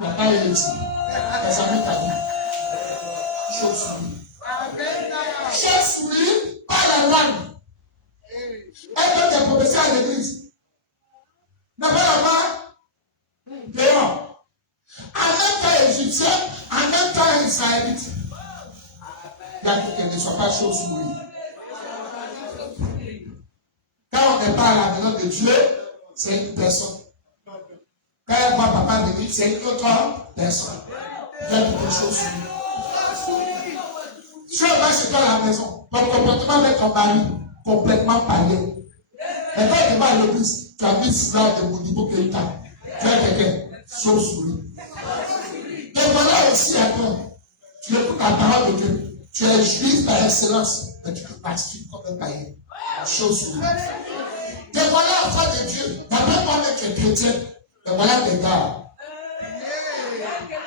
Il n'y a pas eu ici. Les amis t'as dit. Chauve-souris. Chauve-souris, pas la langue. Elle donne des prophéties à l'église. N'a pas la main dehors. En même temps égyptien, en même temps israélite. Il y a quelqu'un qui ne soit pas chauve-souris. Quand on n'est pas à la maison de Dieu, c'est une personne. Quand elle voit papa venir, c'est une autre personne. Il y a quelque chose sur lui. Si on va chez toi à la maison, ton comportement avec ton mari, complètement parlé. Et quand tu vas à l'église, tu as mis cela de Modibo Keita. Tu as quelqu'un, sauf sur lui. Et voilà aussi à toi. Tu écoutes la parole de Dieu. Tu es juif par excellence, mais tu peux partir comme un païen. Chose sur lui. Et voilà, enfant de Dieu, d'abord toi-même tu es chrétien, mais voilà tes gars.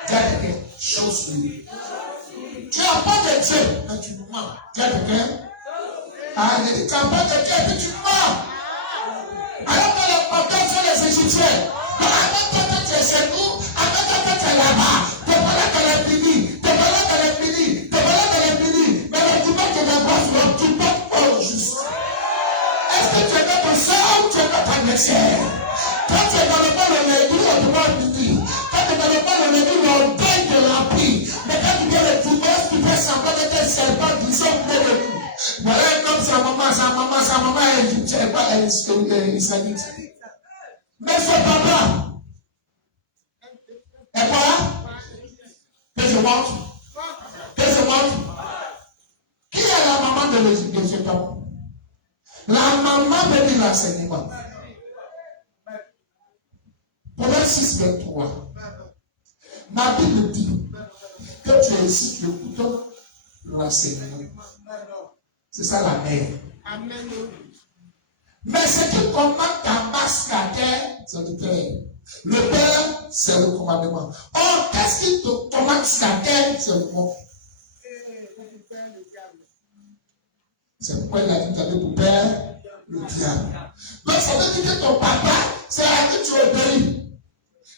Tu as quelqu'un, chose sur lui. Tu n'as pas de Dieu, mais tu mens. Tu as quelqu'un, tu n'as pas de Dieu, mais tu mens. Alors que les portails sont les Égyptiens. Alors que tu es chez nous, alors que tu es là-bas. Tu es voilà qu'elle est finie, tu es voilà qu'elle est finie, tu es voilà qu'elle est finie. Mais le dimanche, tu n'es pas tu portes pas juste. Est-ce que tu es notre soeur ou tu es notre adversaire? Quand tu es dans le monde, on est dit, on te voit midi. Quand tu es dans le monde, on est dit, on deuil de l'empire. Mais quand tu viens le dimanche, tu fais semblant d'être un serpent, disons près de nous. Voilà un homme, sa maman est égyptienne, elle est israélite. Mais son papa, et voilà, que je montre, qui est la maman de ce papa? La maman me dit l'enseignement. Proverbe 6, 23. Ma Bible dit que tu incites le couteau, l'enseignement. C'est ça la mère. Amen. Mais ce qui commande ta masse la terre, c'est le Père. Le Père, c'est le commandement. Or, qu'est-ce qui te commande la terre, c'est le mot. C'est pourquoi il a dit d'aller pour Père, le diable. Donc, ça veut dire que ton papa, c'est à qui tu obéis.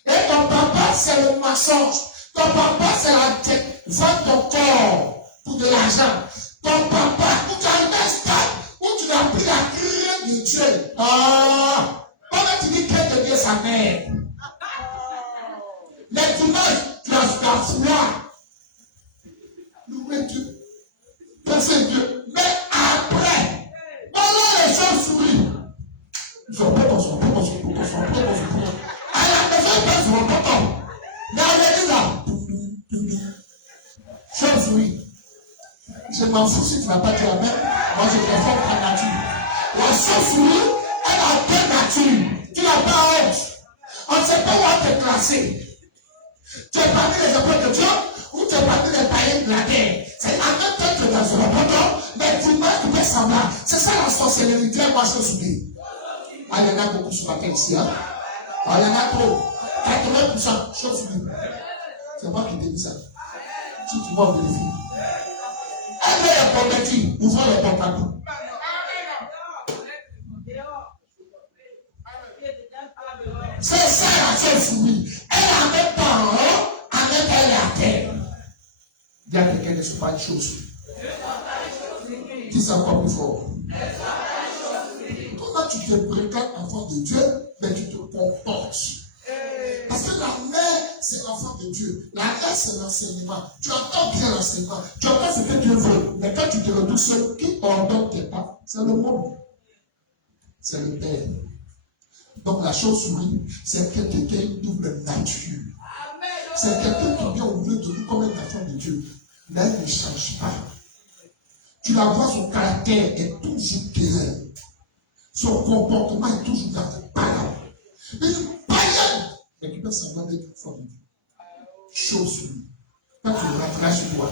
Et ton papa, c'est le mensonge. Ton papa, c'est la tête. Vends ton corps pour de l'argent. Ton papa, où tu as un stade, où tu n'as plus la crainte de Dieu. Comment tu dis crainte de Dieu, sa mère? Mais dimanche, tu as la foi. Louez Dieu. Pensez Dieu. Mais après, voilà les gens sourient. Ils sont pas dans son. À la maison, ils pensent son poton. Mais à l'église, là, gens sourient. Je m'en fous si tu n'as pas dit la même. Moi, je préfère ta nature. La chauve-souris, elle a deux natures. Tu n'as pas honte. On ne sait pas où on te classer. Tu es parmi les apôtres de Dieu ou tu es parmi les païens de la terre. C'est en même temps que tu es dans un poteau, mais tu meurs, tu fais semblant. C'est ça la sorcellerie. Moi, chauve-souris. Il y en a beaucoup sur la terre ici. Il y en a trop. 80% chauve-souris. C'est moi qui te dis ça. Si tu vois, vérifie. Elle est convertie, ouvrons les portables. C'est ça la chauve-souris. Elle a même pas en haut, en même temps elle est à terre. Il y a quelqu'un qui ne soit pas une chauve-souris. Dis ça encore plus fort. Comment tu te prétends enfant de Dieu, mais tu te comportes? Parce que la mère, c'est l'enfant de Dieu. La mère, c'est l'enseignement. Tu entends bien l'enseignement. Tu entends ce que Dieu veut. Mais quand tu te retrouves seul, qui ordonne tes pas? C'est le monde. C'est le Père. Donc la chauve-souris, c'est quelqu'un qui a une double nature. C'est quelqu'un qui vient au milieu de nous comme un enfant de Dieu. Mais elle ne change pas. Tu la vois, son caractère est toujours clair. Son comportement est toujours dans le parole. Une païenne, mais qui peut semblant d'être une forme de Dieu. Chauve-souris. Quand tu rentreras chez toi,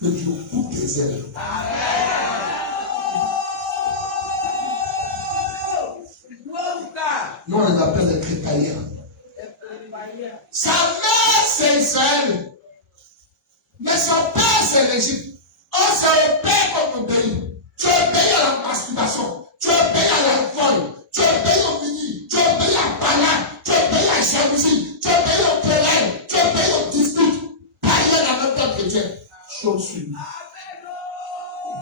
que Dieu coupe tes ailes. Nous, on les appelle les crépaillères. Sa mère, c'est Israël. Mais son père, c'est l'Égypte. On se repère comme un pays. Tu es payé à la masturbation. Tu es payé à l'alcool. Tu es payé au mini. Tu es payé à Bala. Tu es payé à jalousie. Tu es payé au querelle. Tu es payé au dispute. Payé en même temps que Dieu. Chose suivie.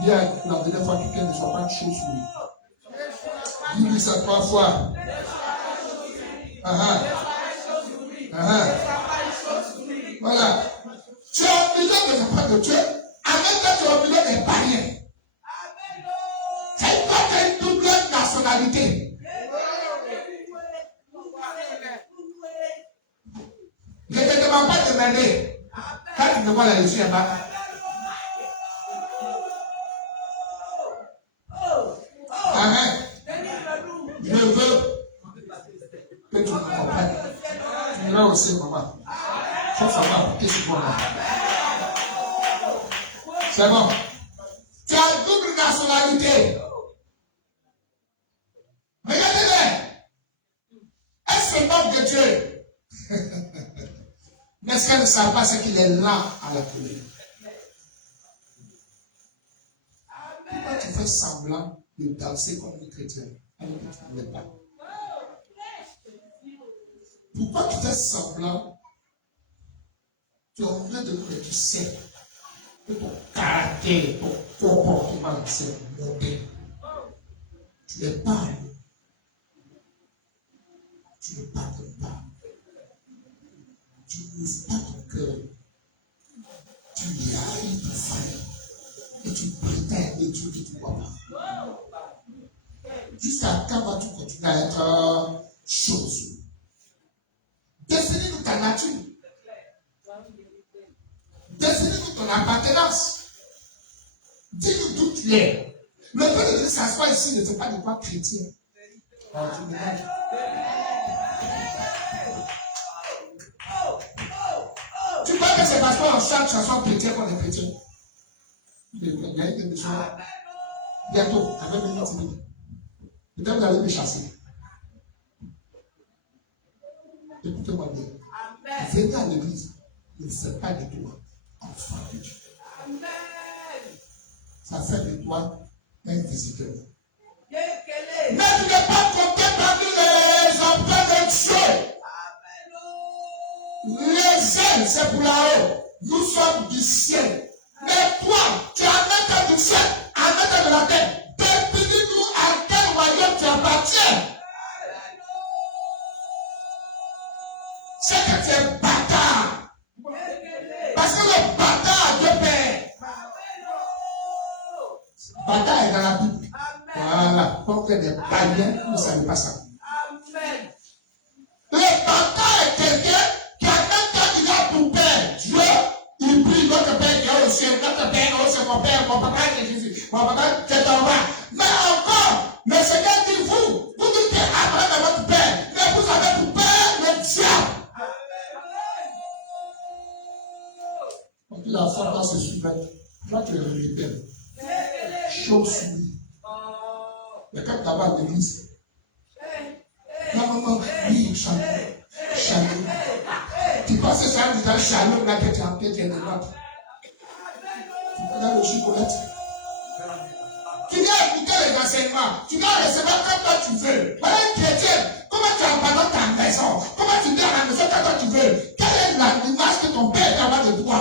Bien, la dernière fois, quelqu'un ne soit pas de chose suivie. Dis-lui ça 3 fois. Voilà. Tu es obligé de apprendre de Dieu. En même temps, tu es obligé de barrières. C'est toi qui as une double nationalité. Je ne te demande pas de m'aider. Quand tu me vois là, je suis là-bas. Amen. Je veux que tu me comprennes. Tu me aussi, maman. Il faut savoir qu'est-ce que c'est pour moi. C'est bon. Tu as une double nationalité. Regardez-les. Elle se moque de Dieu. Mais ce qu'elle ne sait pas, c'est qu'il est là à la télé. Pourquoi tu fais semblant de danser comme une chrétienne alors que tu ne l'es pas? Pourquoi tu fais semblant? Tu es en train de que tu sais que ton caractère, ton comportement, c'est mauvais. Tu ne parles. Tu ne pardonnes pas. Tu n'ouvres pas ton cœur. Tu y arrives ton frère. Et tu prétends de Dieu que tu ne vois pas. Jusqu'à quand vas-tu continuer à être chose? Définis-nous ta nature. Définis-nous ton appartenance. Dis-nous d'où tu es. Le fait de s'asseoir ici ne fait pas de toi chrétien. Tu crois que c'est parce qu'on chante chanson chrétien qu'on est chrétien? Il y a une émission. Bientôt, avec une autre minute. Peut-être vous allez me chasser. Écoutez-moi bien. Venez à l'église. Ne faites pas de toi enfant de Dieu. Ça fait de toi un visiteur. Mais tu n'es pas compté parmi les enfants de Dieu. Les ailes, c'est pour là-haut. Nous sommes du ciel. Mais toi, tu es en même temps du ciel, en même temps de la terre. Définis-nous à quel royaume tu appartiens. C'est que tu es bâtard. Parce que le bâtard a deux pères. Bâtard est dans la Bible. Voilà. Quand vous êtes des païens, vous ne savez pas ça. Le bâtard est quelqu'un qui a même temps qu'il a pour père Dieu. Il prie notre père qui est au ciel. Notre père, oh, c'est mon père, mon papa, c'est Jésus. Mon papa, c'est ton roi. Mais encore, le Seigneur dit vous dites qu'Abraham est votre père. Mais vous avez pour père le diable. Quand il a fait dans ce sujet, toi tu es rebelle. Chose suivie. Mais quand tu vas à l'église, non, oui, Shalom. Tu penses que c'est un disant Shalom là que tu as appelé, tu es de l'autre. Tu regardes le chocolate. Tu viens écouter les enseignements. Tu dois recevoir comme toi tu veux. Voilà une chrétienne. Comment tu abandonnes ta maison? Comment tu viens à la maison quand toi tu veux? Quelle est l'image que ton père t'a avoir de toi?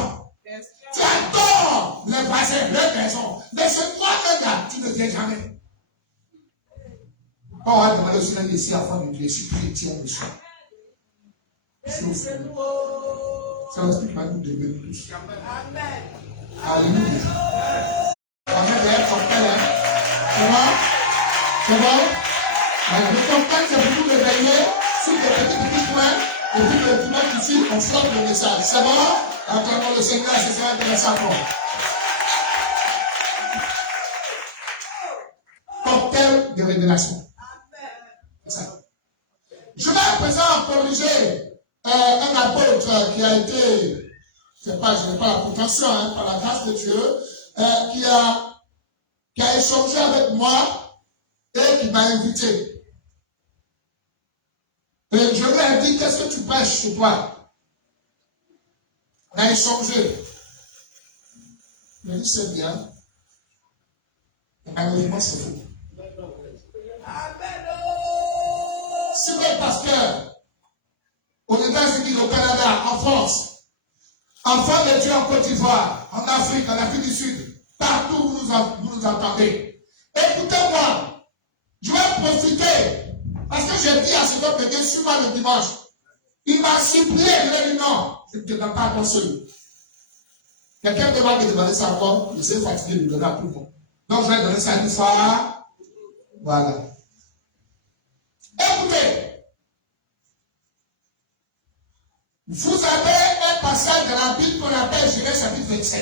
Tu adores les voisins, les maisons. Mais c'est toi-même là, tu ne viens jamais. On va demander au Seigneur ici avant de Dieu, je suis chrétien, monsieur. Ça explique ma nous devenir tous. Alléluia. On est derrière ton père. C'est bon? C'est bon? Le cocktail, c'est pour vous réveiller sur des petits points. Et puis le dimanche ici, on flotte le message. C'est bon? Acclamons le Seigneur, c'est ça intéressant. Cocktail de révélation. C'est ça. Je vais à présent corriger un apôtre qui a été, je n'ai pas la prétention, par la grâce de Dieu, qui a échangé avec moi et qui m'a invité. Et je lui ai dit, qu'est-ce que tu prêches chez toi? On a échangé. Il m'a dit, c'est bien. Et malheureusement, c'est faux. Si vous êtes pasteur, aux États-Unis, au Canada, en France, enfant de Dieu en Côte d'Ivoire, en Afrique du Sud, partout où vous nous entendez, écoutez-moi, je vais profiter. Parce que j'ai dit à cet homme de Dieu, suis-moi le dimanche. Il m'a supplié, je lui ai dit non, je ne te donne pas ton seul. Quelqu'un devra me demander ça encore, je sais fatigué de lui donner à tout le monde. Donc je vais donner ça une fois. Voilà. Écoutez, vous avez un passage de la Bible qu'on appelle Genèse chapitre 25.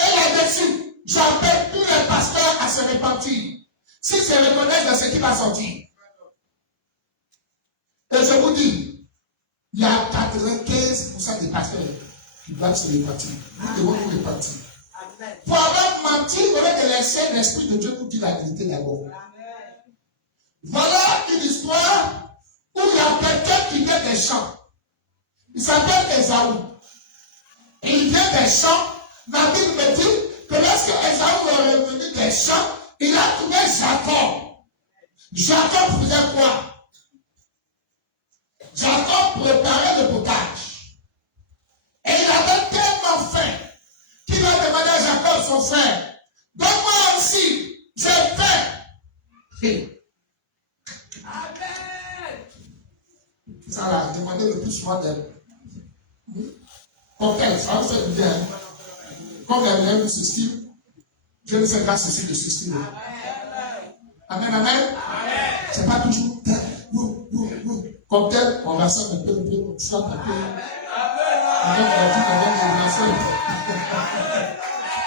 Et là-dessus, j'appelle tous les pasteurs à se repentir. Si se reconnaissent dans ce qui va sortir. Et je vous dis, il y a 95% des pasteurs qui doivent se repentir. Nous devons nous repentir. Pour avoir menti, il faudrait de laisser l'Esprit de Dieu nous dire la vérité d'abord. Voilà une histoire où il y a quelqu'un qui vient des champs. Il s'appelle Esaü. Et il vient des champs. La Bible me dit que lorsque Esaü est revenu des champs, il a trouvé Jacob. Jacob faisait quoi? Jacob préparait le potage. Et il avait tellement faim qu'il a demandé à Jacob, son frère, donne-moi aussi, j'ai faim. Amen. Ça l'a demandé le plus souvent d'elle. Cocktail, ça vous fait bien. Comme elle aime ce style, Dieu ne fait pas ceci de ce style. Amen, amen. Amen. C'est pas toujours cocktail, on rassemble un peu, on chante un peu.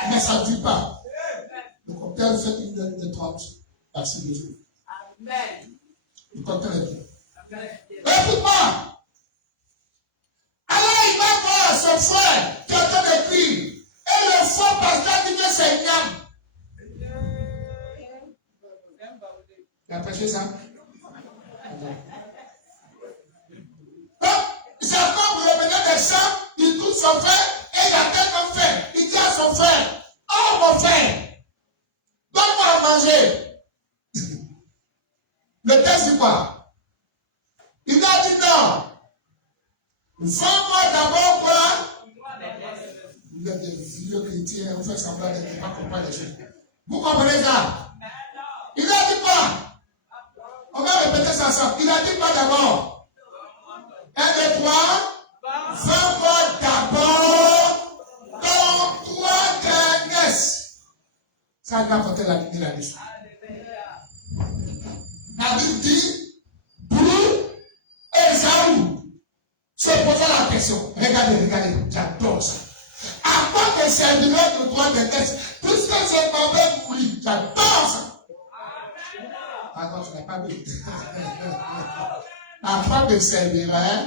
Mais ça ne dit pas. Le cocktail fait une heure de 30 par-ci de jour. Amen. Le cocktail est bien. Écoute-moi. Alors il va voir son frère qui est en train d'écrire. Et le faux pasteur dit que c'est Niam. Tu as prêché ça? Donc, Jacob revenait des champs, il trouve son frère et il a tellement faim. Il dit à son frère, oh mon frère, donne-moi à manger. Le texte dit quoi? Il a dit non. Vends-moi d'abord quoi? Vous êtes des vieux chrétiens, on fait semblant de ne pas comprendre les choses. Vous comprenez ça? Il a dit quoi? On va répéter ça ensemble. Il a dit quoi d'abord? 1, 2, 3. Vends-moi d'abord ton toi derniès. Ça va apporter la lumière là-dessus. La Bible dit, pour Esaü se posa la question. Regardez, j'adore ça. À quoi me servirait le droit de test? Puisque je m'en vais mourir, j'adore ça. Ah non, tu n'as pas vu. À quoi me servirait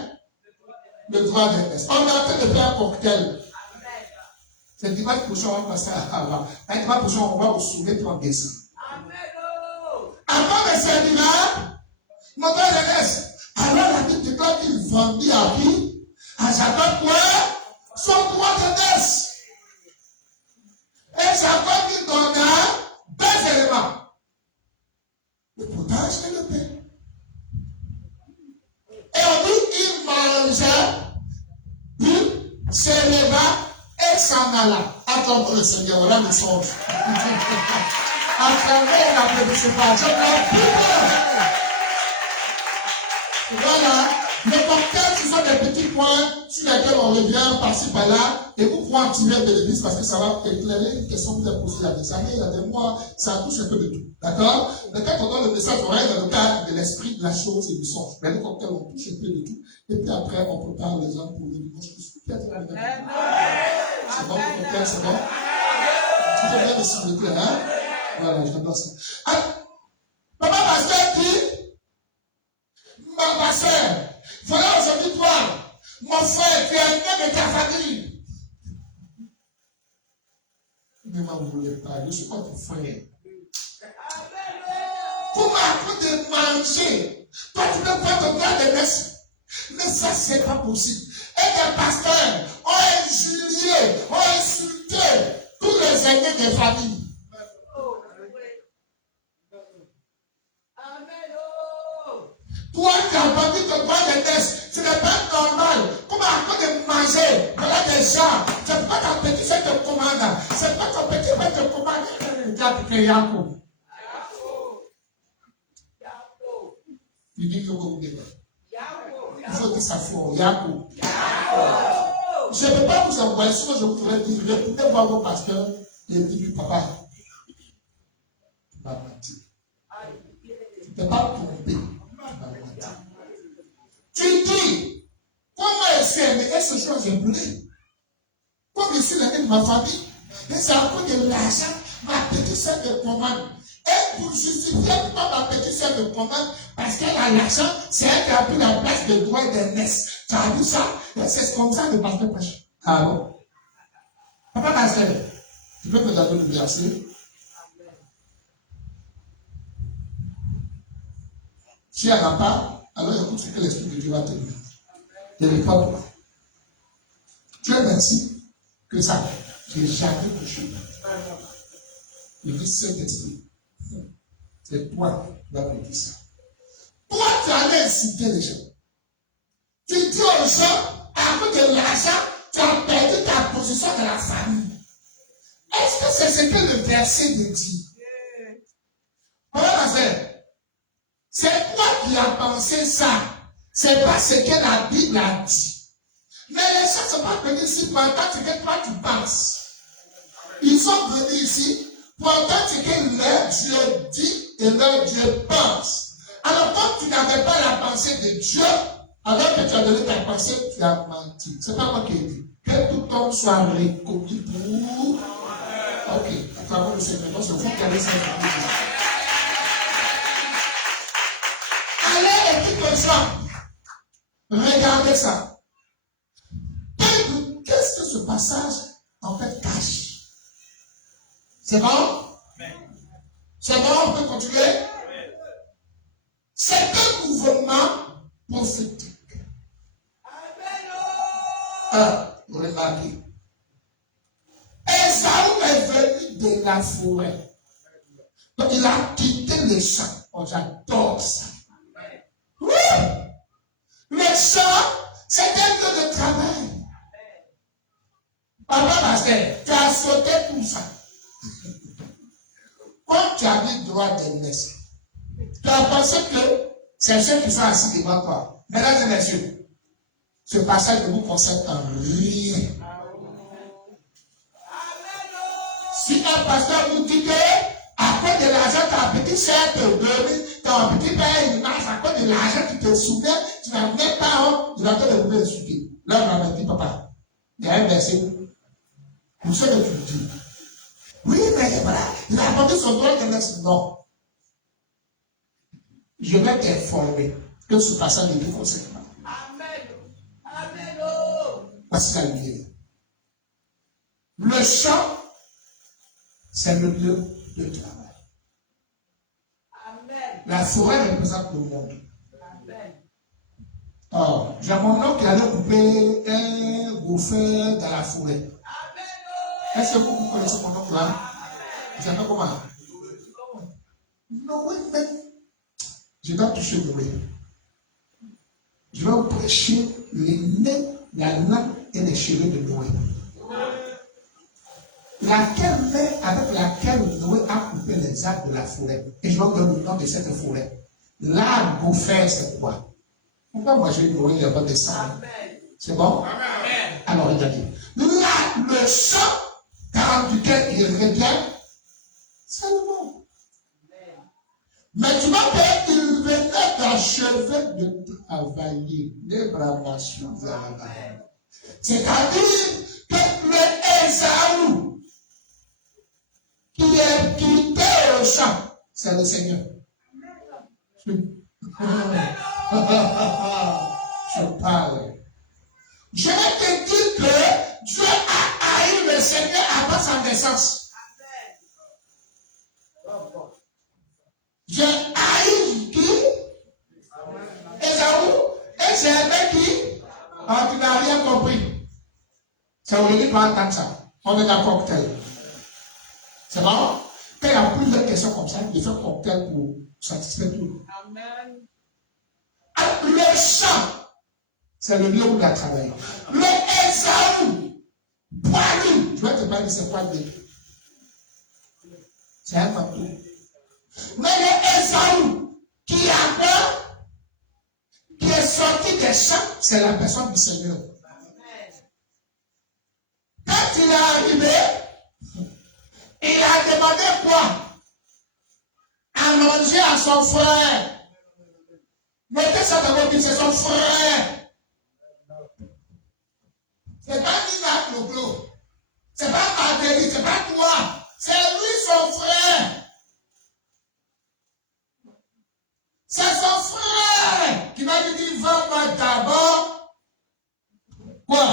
le droit de test? On est en train de faire un cocktail. C'est le dimanche prochain, on va passer avant. Le dimanche prochain, on va vous soulever pour en dessin. À quoi me servira mon droit de test? Alors la Bible déclare qu'il vendit à qui? À Jacob quoi? Son droit de test. Et Jacob lui donna 2 éléments. Le potage et le pain. Et on dit il mangeait, puis se leva et s'en alla. Attends le Seigneur, voilà le songe. À travers la participation, la prière. Voilà, Les cocktails, ce sont des petits points sur lesquels on revient par-ci par-là et vous pouvez en tirer de l'église parce que ça va éclairer une question que vous avez posée il y a des années, il y a des mois, ça touche un peu de tout. D'accord? Mais quand on donne le message, on reste dans le cadre de l'esprit, de la chose et du sens. Mais les cocktails, on touche un peu de tout. Et puis après, on prépare les gens pour le dimanche qui suit. C'est bon, le cocktail, c'est bon? Il faut bien s'il vous plaît, hein? Voilà, j'adore ça. Alors, Papa Pasteur dit, ma soeur, voilà aujourd'hui toi, mon frère, tu es un de ta famille. Ne m'en voulez pas, je ne suis pas ton frère. Comment de manger? Toi, tu peux prendre ton père de messe. Mais ça, c'est pas possible. Et les pasteurs ont injurié, ont insulté tous les aînés des familles. Toi qui as vendu ton droit de messe, ce n'est pas normal. Comment après de manger, voilà des gens, c'est pas ton petit frère te commande, c'est pas ton petit frère te commande. Yacoub. Il dit que vous il faut que ça soit Yacoub. Je ne peux pas vous envoyer, sinon je voudrais dire, écoutez voir vos pasteurs et dites, papa, tu m'as menti. Tu ne peux pas tromper. Tu dis, comment est-ce que ce chose est bleu? Comme ici, l'année de ma famille, et c'est à cause de l'argent, ma petite soeur de commande. Et pour justifier pourquoi ma petite soeur de commande, parce qu'elle a l'argent, c'est elle qui a pris la place de droit et de messe. Tu as vu ça? Et c'est comme ça le pasteur prêche. Ah bon? Papa pasteur, tu peux me donner le verset? Si elle n'a pas, alors écoute ce que l'Esprit de Dieu va te dire. Il n'est pas toi. Dieu merci que ça, tu n'es jamais touché. Il dit Saint-Esprit. C'est toi qui vas me dire ça. Toi, tu allais inciter les gens. Tu dis aux gens, avec de l'argent, tu as perdu ta position dans la famille. Est-ce que c'est ce que le verset dit? Voilà, c'est toi qui as pensé ça. C'est pas ce que la Bible a dit. Mais les gens ne sont pas venus ici pour entendre ce que toi tu penses. Ils sont venus ici pour entendre ce que leur Dieu dit et leur Dieu pense. Alors, comme tu n'avais pas la pensée de Dieu, alors que tu as donné ta pensée, tu as menti. C'est pas moi qui ai dit. Que tout homme soit reconnu pour. Ok, à travers le Seigneur, je vous connais ça. Allez, équipe de gens, regardez ça. Qu'est-ce que ce passage, en fait, cache? C'est bon? C'est bon, on peut continuer? C'est un mouvement prophétique. Vous remarquez. Esaü est venu de la forêt. Donc il a quitté les champs. Oh, j'adore ça. Oui! Les champs, c'est un lieu de travail. Papa Pasteur, tu as sauté tout ça. Quand tu as dit droit de messe, tu as pensé que c'est ceux qui sont assis devant toi. Mesdames et messieurs, ce passage ne vous concerne en rien. Si un pasteur vous dit que à cause de l'argent, ta petite soeur te donne, ton petit père, il marche à cause de l'argent qui te souvient, tu n'as même pas honte, tu vas te lever et souper. Là, on m'a dit, papa, il y a un verset. Vous savez que tu dis. Oui, mais voilà, il a apporté son droit de messe. Non. Je vais t'informer que ce passage ne vous concerne pas. Amen. Amen. Parce qu'il a lumière. Le champ, c'est le lieu de travail. Amen. La forêt représente le monde. Amen. Oh, j'ai mon oncle qui allait couper un gopher dans la forêt. Amen. Est-ce que vous connaissez mon oncle là? Vous savez comment? Noé même. Je dois toucher Noé. Je vais vous prêcher les nez, la langue et les cheveux de Noé. Laquelle main avec laquelle Noé a coupé les arbres de la forêt. Et je vais vous donner le nom de cette forêt. L'arbre gopher, c'est quoi? Pourquoi moi je vais mourir, il n'y a pas de sang? C'est bon? Amen. Alors regardez. Là, le sang car duquel il revient, c'est le bon. Mais tu vois qu'il venait d'achever de travailler les bravations. C'est-à-dire que le Ésaü qui est quitté au champ, c'est le Seigneur. Je parle. Je vais te dire que Dieu a haï le Seigneur avant sa naissance. Dieu a haï qui? Ésaü. Et c'est un qui? Ah, tu n'as rien compris. Ça veut dire pas entendre ça. On est d'accord cocktail. C'est marrant. Quand il y a plusieurs questions comme ça, il fait un cocktail pour satisfaire tout le monde. Amen. Le champ, c'est le lieu où il a travaillé. Le Ésaü, poilu. Je vais te parler de c'est quoi le lieu. C'est un manteau. Mais le Ésaü qui a peur, qui est sorti des champs, c'est la personne du Seigneur. Quand il est arrivé, il a demandé quoi? À manger à son frère. Mettez ça dans votre vie, c'est son frère. C'est pas Nina Cloplo. C'est pas Marguerite, c'est pas toi. C'est lui son frère. C'est son frère qui va lui dire, va-moi d'abord. Quoi?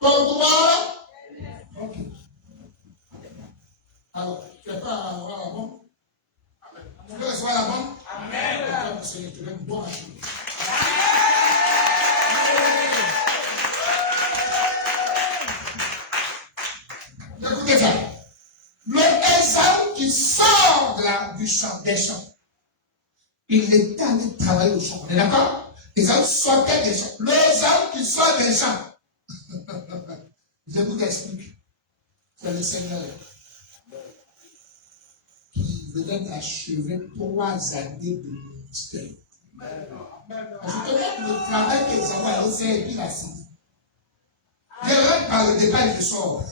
Ton droit? Ok. Alors, tu n'es pas à avoir la bombe? Tu veux recevoir la bombe? Amen. Le Seigneur te donne bon à tout. Écoutez ça. Le Ésaü qui sort du champ, des champs. Il est allé travailler au champ. On est d'accord? Ésaü sortait des champs. Le Ésaü qui sort des champs. Je vous explique. C'est le Seigneur qui venait d'achever 3 années de ministère. Parce que le travail qu'Ésaü a fait, et puis la fille. Je rentre par le détail, je sors.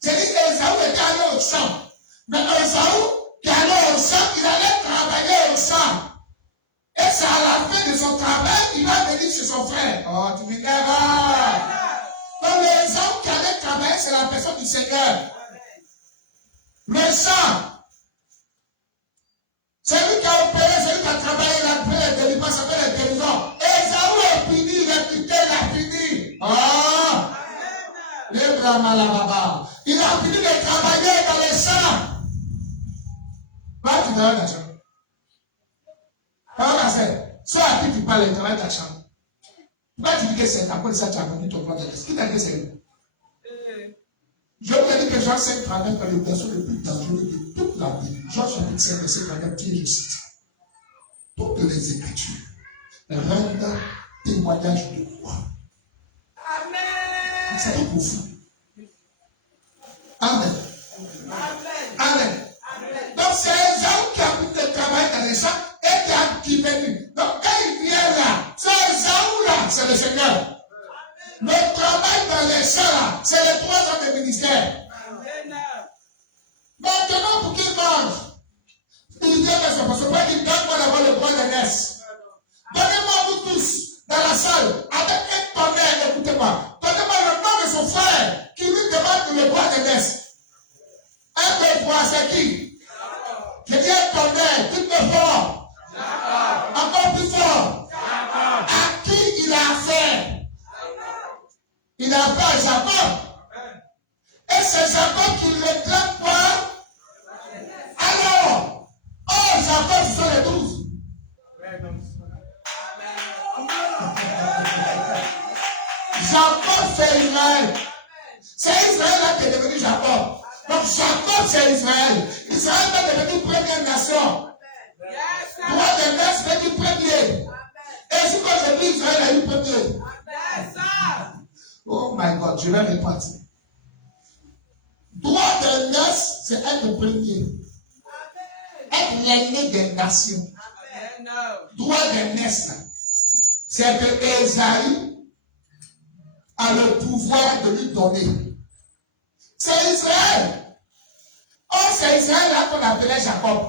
C'est-à-dire qu'Ésaü était allé au champ. Mais Ésaü qui allait au champ, il allait travailler au champ. Et c'est à la fin de son travail qu'il va venir chez son frère. Oh, tu m'énerves. Donc les hommes qui allaient travailler, c'est la personne du Seigneur. Le champ, c'est lui qui a opéré, c'est lui qui a travaillé, il a pris les délivrants, ça fait les délivrants. Ésaü est fini, il a quitté, il a fini. Oh! Les bras là-bas. Il a fini de travailler dans les champs. Va, tu donnes l'argent. Soit à qui tu parles, il travaille dans la chambre. Pourquoi tu dis que c'est après ça que tu as vendu ton droit de l'Est? Qui t'a dit que c'est lui? Je vous ai dit que Jean 5 travaille dans le verset le plus dangereux de toute la Bible. Jean chapitre 5, verset 34, qui je cite. Toutes les Écritures rendent témoignage de quoi? Amen. C'est tout pour vous. Amen. Amen. Amen. Donc c'est les gens qui ont pris le travail dans les champs et qui est venu. Donc quand il vient là, c'est Ésaü là, c'est le Seigneur. Le travail dans les champs là, c'est les 3 ans de ministère. Maintenant pour qu'il mange, il vient de son poste. Pas qu'il donne-moi d'abord le droit d'aînesse. Donnez-moi vous tous dans la salle avec un tonnerre, écoutez-moi. Donnez-moi le nom de son frère qui lui demande le droit d'aînesse. Un peu droit, c'est qui? Je dis un tonnerre, tout le fort. Encore plus fort. À qui il a affaire? Il a affaire à Jacob. Et c'est Jacob qui le réclame quoi? Alors, oh Jacob, ce sont les 12. Jacob, c'est Israël. C'est Israël là qui est devenu Jacob. Donc Jacob, c'est Israël. Israël va devenir première nation. Droit de l'Est veut dire premier. Et si quand je dis Israël a eu premier. Oh my God, je vais répondre. Droit de l'Est, c'est être premier. Être l'aîné des nations. Droit d'aînesse, là. C'est que Esaïe a le pouvoir de lui donner. C'est Israël. Oh, c'est Israël là qu'on appelait Jacob.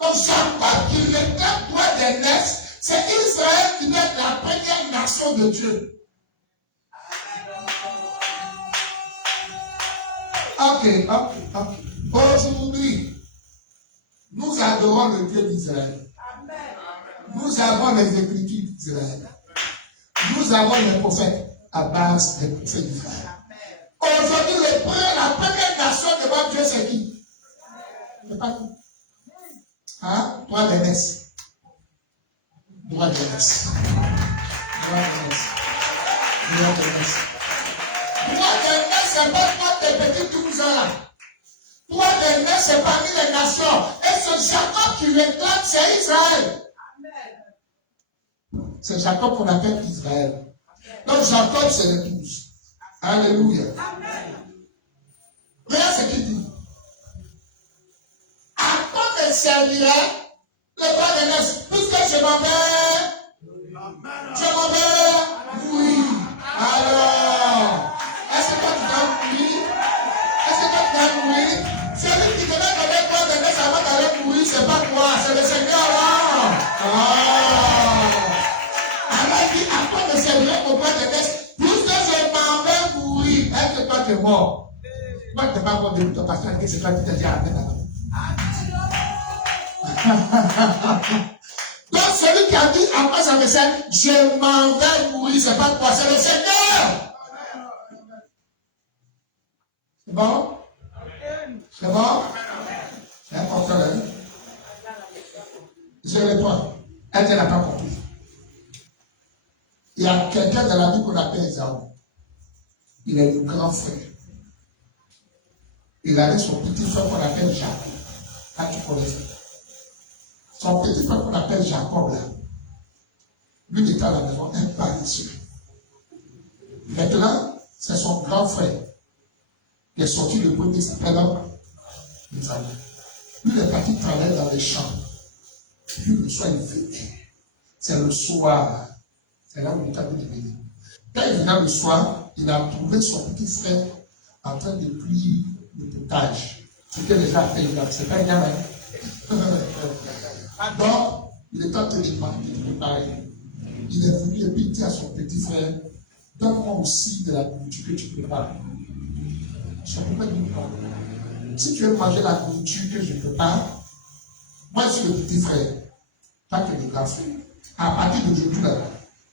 Donc Jacob qui réclame droit d'aînesse, c'est Israël qui est la première nation de Dieu. Ok. Aujourd'hui, nous adorons le Dieu d'Israël. Nous avons les Écritures d'Israël. Nous avons les prophètes à base des prophètes d'Israël. Aujourd'hui, la première nation devant Dieu, c'est qui? C'est pas qui? Hein? Droit d'aînesse. Droit d'aînesse. Droit d'aînesse. Droit d'aînesse. Droit d'aînesse, c'est pas toi tes petits 12 ans là. Droit d'aînesse, c'est parmi les nations. Et c'est Jacob qui réclame, c'est Israël. C'est Jacob qu'on appelle Israël. Donc Jacob, c'est les 12. Alléluia. Regarde ce qu'il dit. À quoi me servira le droit d'aînesse? Puisque je m'en vais. Oui. Alors, est-ce que toi tu vas mourir? Est-ce que toi tu vas mourir? Celui qui devait donner le droit d'aînesse avant d'aller mourir, c'est pas toi, c'est le Seigneur. Alors il dit, à quoi me servira le droit d'aînesse? Puisque je m'en vais mourir. Est-ce que toi tu es mort? Moi je ne t'ai pas mort de ton pasteur, c'est toi qui t'as dit amen. Donc celui qui a dit après sa message, je m'en vais mourir, c'est pas toi, c'est le Seigneur. C'est bon? C'est bon? C'est important, hein? Je réponds. Elle n'a pas compris. Il y a quelqu'un dans la vie qu'on appelle Esaü. Il est le grand frère. Il avait son petit frère qu'on appelle Jacob. Là, tu connais ça. Son petit frère qu'on appelle Jacob, là, lui il était à la maison, un paresseux. Maintenant, c'est son grand frère qui est sorti le premier, il s'appelle Esaü. Lui, il est parti travailler dans les champs. Puis le soir, il venait. C'est le soir. C'est là où il est allé venir. Quand il venait le soir, il a trouvé son petit frère en train de cuire le potage. C'était déjà fait, c'est pas bien, hein? Donc, il est en train de préparer. Il est venu et puis il dit à son petit frère, donne-moi aussi de la nourriture que tu prépares. Son papa dit non. Si tu veux manger la nourriture que je prépare, moi je suis le petit frère, pas que le grand frère. À partir d'aujourd'hui, là,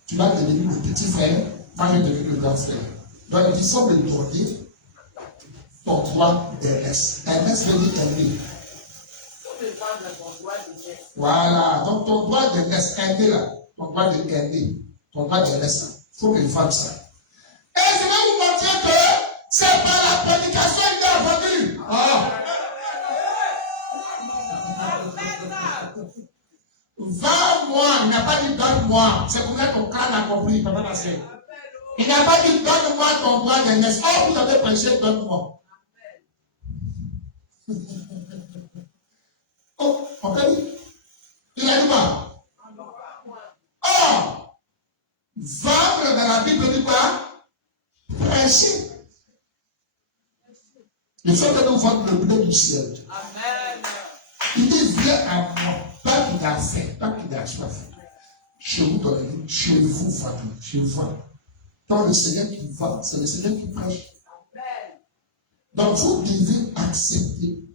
tu vas devenir le petit frère, moi je vais devenir le grand frère. Donc il dit, faut me donner ton droit d'aînesse. Aînesse veut dire aîné. Voilà, donc ton droit d'aînesse, aîné là, ton droit d'aîné, ton droit d'aînesse, il faut que je fasse ça. Et je vais vous montrer que c'est par la prédication qu'il est revenu. Ah. 20 mois, il n'a pas dit donne-moi. C'est pour ça que ton crâne a compris, papa Nassé. Il n'a pas dit donne-moi ton droit d'aînesse. Oh, vous avez prêché, donne-moi. Oh, on peut dire. Il a dit quoi? Oh, vendre dans la Bible dit quoi? Prêcher. Il faut que nous vendre le blé du ciel. Amen. Il dit viens à moi. Pas qu'il a faim, pas qu'il a soif. Je vous donne, je vous vends, je vous vends. Donc le Seigneur qui vend, c'est le Seigneur qui prêche. Donc vous devez accepter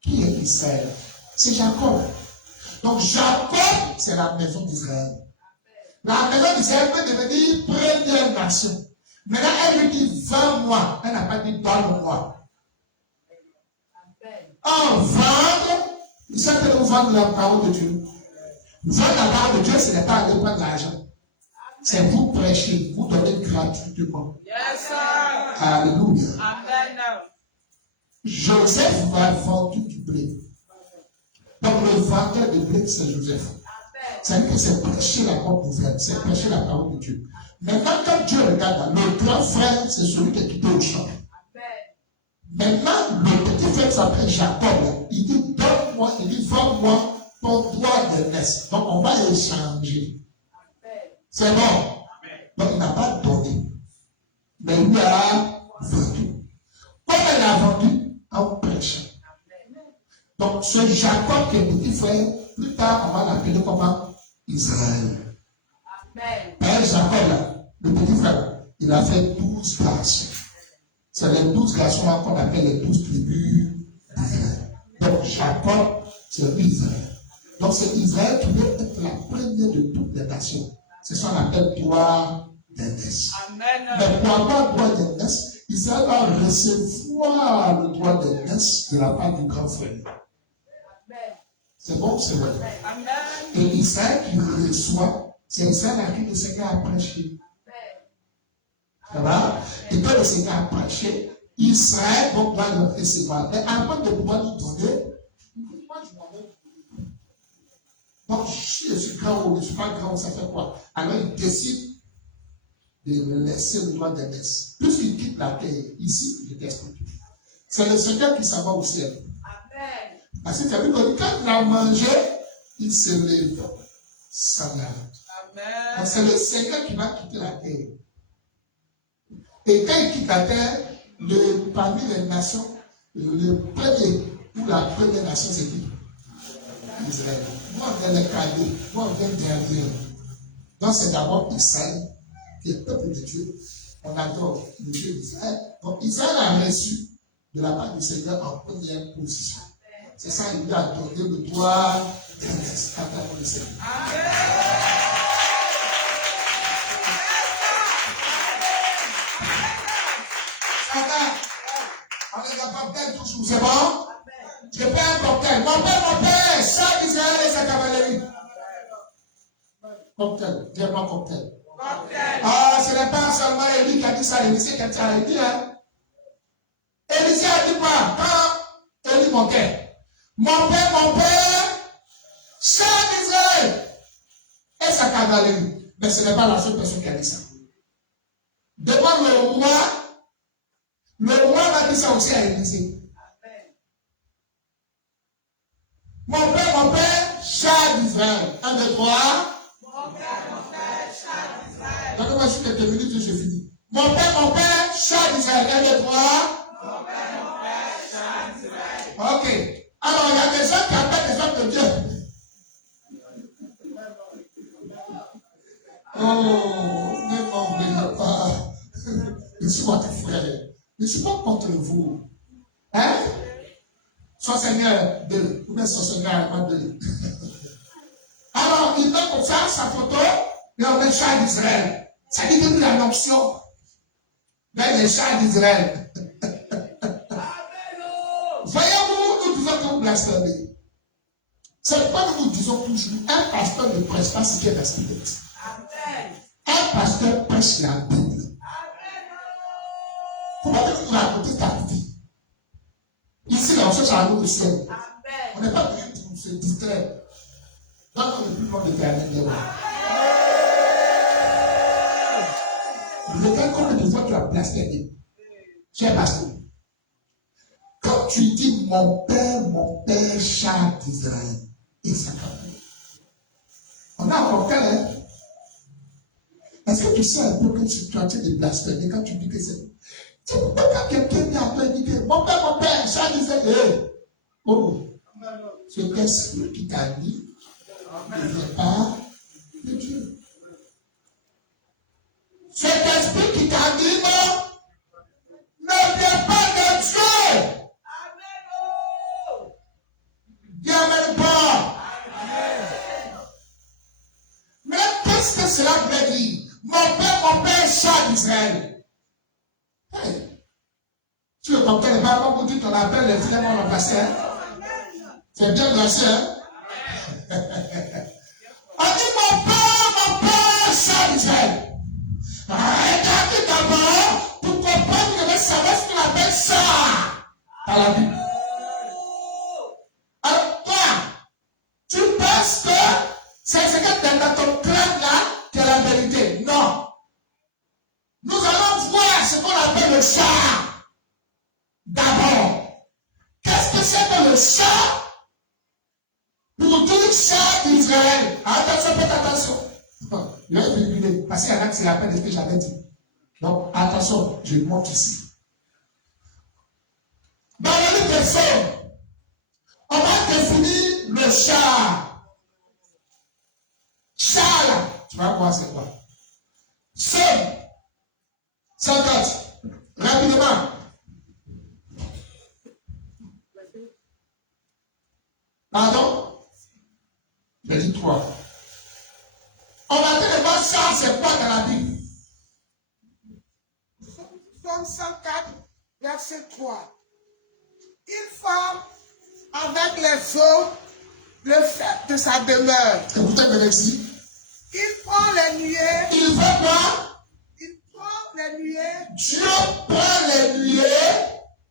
qui est Israël. C'est Jacob. Donc Jacob, c'est la maison d'Israël. La maison d'Israël peut devenir première nation. Maintenant, elle lui dit 20 mois. Elle n'a pas dit donne-moi. En vendre, vous savez que vous vendez la parole de Dieu. Vendre la parole de Dieu, ce n'est pas aller prendre l'argent. C'est vous prêcher, vous donner gratuitement. Yes, sir. Alléluia. Amen. Joseph va vendre du blé. Donc le vendeur de blé, c'est Joseph. C'est-à-dire que c'est prêcher la bonne nouvelle, c'est prêcher la parole de Dieu. Maintenant, quand Dieu regarde, le grand frère, c'est celui qui est quitté au champ. Maintenant, le petit frère s'appelle Jacob. Il dit, donne-moi, il dit, vends-moi ton droit d'aînesse. Donc, on va échanger. C'est bon. Donc, il n'a pas donné. Mais il a vendu. Comme il a vendu, on prêche. Donc, ce Jacob qui est petit frère, plus tard, on va l'appeler comment? Israël. Père Jacob, là, le petit frère, il a fait 12 garçons. C'est les 12 garçons là qu'on appelle les 12 tribus d'Israël. Donc, Jacob, c'est Israël. Donc, c'est Israël qui veut être la première de toutes les nations. C'est ce qu'on appelle droit d'aînesse. Mais pour avoir droit d'aînesse, Israël va recevoir le droit d'aînesse de la part du grand frère. C'est bon, c'est vrai. Et Israël qui le reçoit, c'est Israël à qui le Seigneur a prêché. Ça va? Et quand le Seigneur a prêché, Israël donc doit le recevoir. Mais avant de pouvoir lui donner, moi je m'en vais. Donc, si je suis grand ou je ne suis pas grand, ça fait quoi? Alors il décide de laisser le droit d'aînesse. Puisqu'il quitte la terre, ici, il déteste tout. C'est le Seigneur qui s'en va au ciel. Parce que tu as vu que quand il a mangé, il se lève, s'en va. Donc c'est le Seigneur qui va quitter la terre. Et quand il quitte la terre, parmi les nations, le premier ou la première nation, c'est qui? Israël. Moi, on vient les cadets, moi, on vient derrière. Donc c'est d'abord Israël, qui est le peuple de Dieu. On adore le Dieu d'Israël. Donc Israël a reçu de la part du Seigneur en première position. C'est ça, il lui a donné le droit d'aînesse. Attends, le Seigneur. On ne va pas perdre toujours, c'est bon? Je fais un cocktail. Mon père, chaque Israël et sa cavalerie. Cocktail, dis-moi cocktail. Ah, ce n'est pas seulement Élie qui a dit ça, Élisée qui a dit, hein? Élisée a dit quoi? Quand Élie montait. Mon père, chaque Israël et sa cavalerie. Mais ce n'est pas la seule personne qui a dit ça. Devant le roi va dire ça aussi à Élisée. Mon père, char d'Israël. 1, 2, 3. Mon père, char d'Israël. Donnez-moi juste quelques minutes et je finis. Mon père, char d'Israël. 1, 2, 3. Mon père, char d'Israël. Ok. Alors, il y a des gens qui appellent des hommes de Dieu. Oh, ne m'en voulez pas. Je suis votre frère. Je ne suis pas contre vous. Hein? Son Seigneur 2. Ou bien son Seigneur 2. Alors, il met comme ça sa photo, et on met char d'Israël. Ça dit que la notion vers les chars d'Israël. Voyez-vous, nous disons que vous blasphémez. C'est pourquoi nous disons toujours, un pasteur ne prêche pas ce qui est respecté. Un pasteur prêche la Bible. Il ne faut pas que vous racontez ta vie. Ici, on cherche à nous le ciel. On n'est pas venu pour se distraire. Dans le plus grand éternel de moi. Regarde combien de fois tu as blasphémé. Cher pasteur. Quand tu dis mon père, char d'Israël, et ça va. On a un cocktail, hein? Est-ce que tu sais un peu que tu es en train de blasphémer quand tu dis que c'est. C'est pourquoi quand quelqu'un vient à toi et dit que mon père, char d'Israël, oh, c'est qu'est-ce qui t'a dit ne vient pas de Dieu. Cet esprit qui t'a dit non ne vient pas de Dieu. Dis amen pas. Mais qu'est-ce que cela veut dire? Mon père, char d'Israël. Hey. Si le cocktail n'est pas bon pour dire qu'on appelle les finalement remplacés, hein? C'est bien glacé, hein? On dit mon père, char d'Israël. Regardez d'abord pour comprendre que vous savez ce qu'on appelle ça dans la Bible. Alors toi, tu penses que c'est ce que dans ton crâne là qui est la vérité. Non. Nous allons voir ce qu'on appelle le char. D'abord, qu'est-ce que c'est que le char? Pour dire d'Israël. Attention, faites attention. Il a virgulé, parce qu'il y en a qui se rappellent de ce que j'avais dit. Donc, attention, je montre ici. Dans le livre des Psaumes, on va définir le char. Char, là, tu vas voir c'est quoi. Psaume 104, rapidement. Pardon? Verset 3. On va dire voir ça, c'est quoi dans la Bible? Psaume 104, verset 3. Il forme avec les eaux le fait de sa demeure. Écoutez le verset. Il prend les nuées. Il fait quoi? Il prend les nuées. Dieu prend les nuées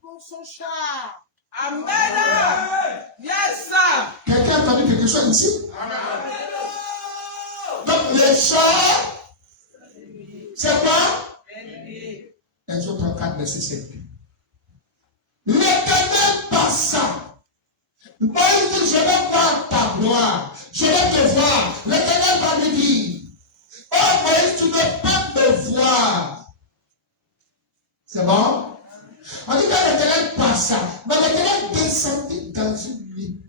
Pour son char. Amen. Yes, sir. Quelqu'un a entendu quelque chose ici? Amen. Donc les chars, c'est quoi? Exode 34, verset 5. L'Éternel passa. Moïse dit, je vais voir ta gloire. Je vais te voir. L'Éternel va lui dire, oh Moïse, tu ne peux pas me voir. C'est bon? On dit que l'Éternel passa. Mais l'Éternel descendit dans une nuit.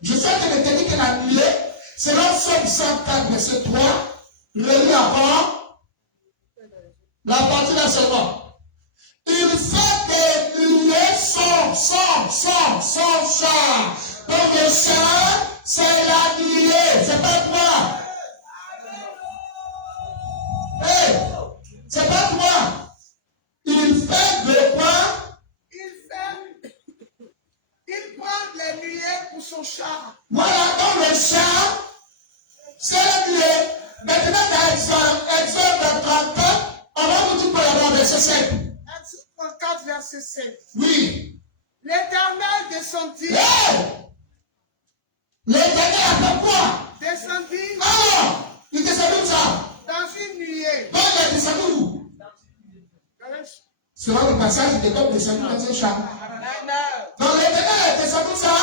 Je sais que l'Éternel dit que la nuit, selon Psaume 104, verset 3, relis avant, la partie là seulement. Il fait que nuées son char. Donc le char, c'est la nuée, c'est pas toi. Hey, c'est pas toi. Il fait de quoi? Il prend les nuées pour son char. Voilà, donc le char, c'est la nuée. Maintenant, dans Exode 34, on va vous dire pour la verset 5. Exode 34, verset 5. Oui. L'Éternel descendit. Hey! L'Éternel a fait quoi? Descendit Alors, il descendit où ça? dans une nuée. Donc il est descendu où? Selon le passage, il était comme descendu dans un char. Donc l'Éternel est descendu ça?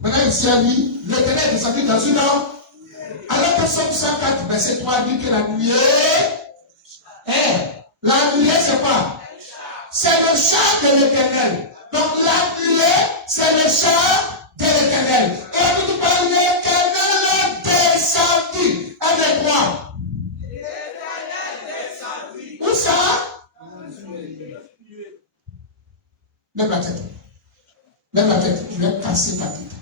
Maintenant ici à lui, l'Éternel est descendu dans une heure. Alors que Psaume 104, verset 3 dit que la nuée, la nuée c'est quoi? C'est le char de l'Éternel. Donc la nuée, c'est le char de l'Éternel. Et on dit que l'Éternel est descendu. Avec moi. Où ça? Lève la tête. Lève la tête. Je vais casser ta tête.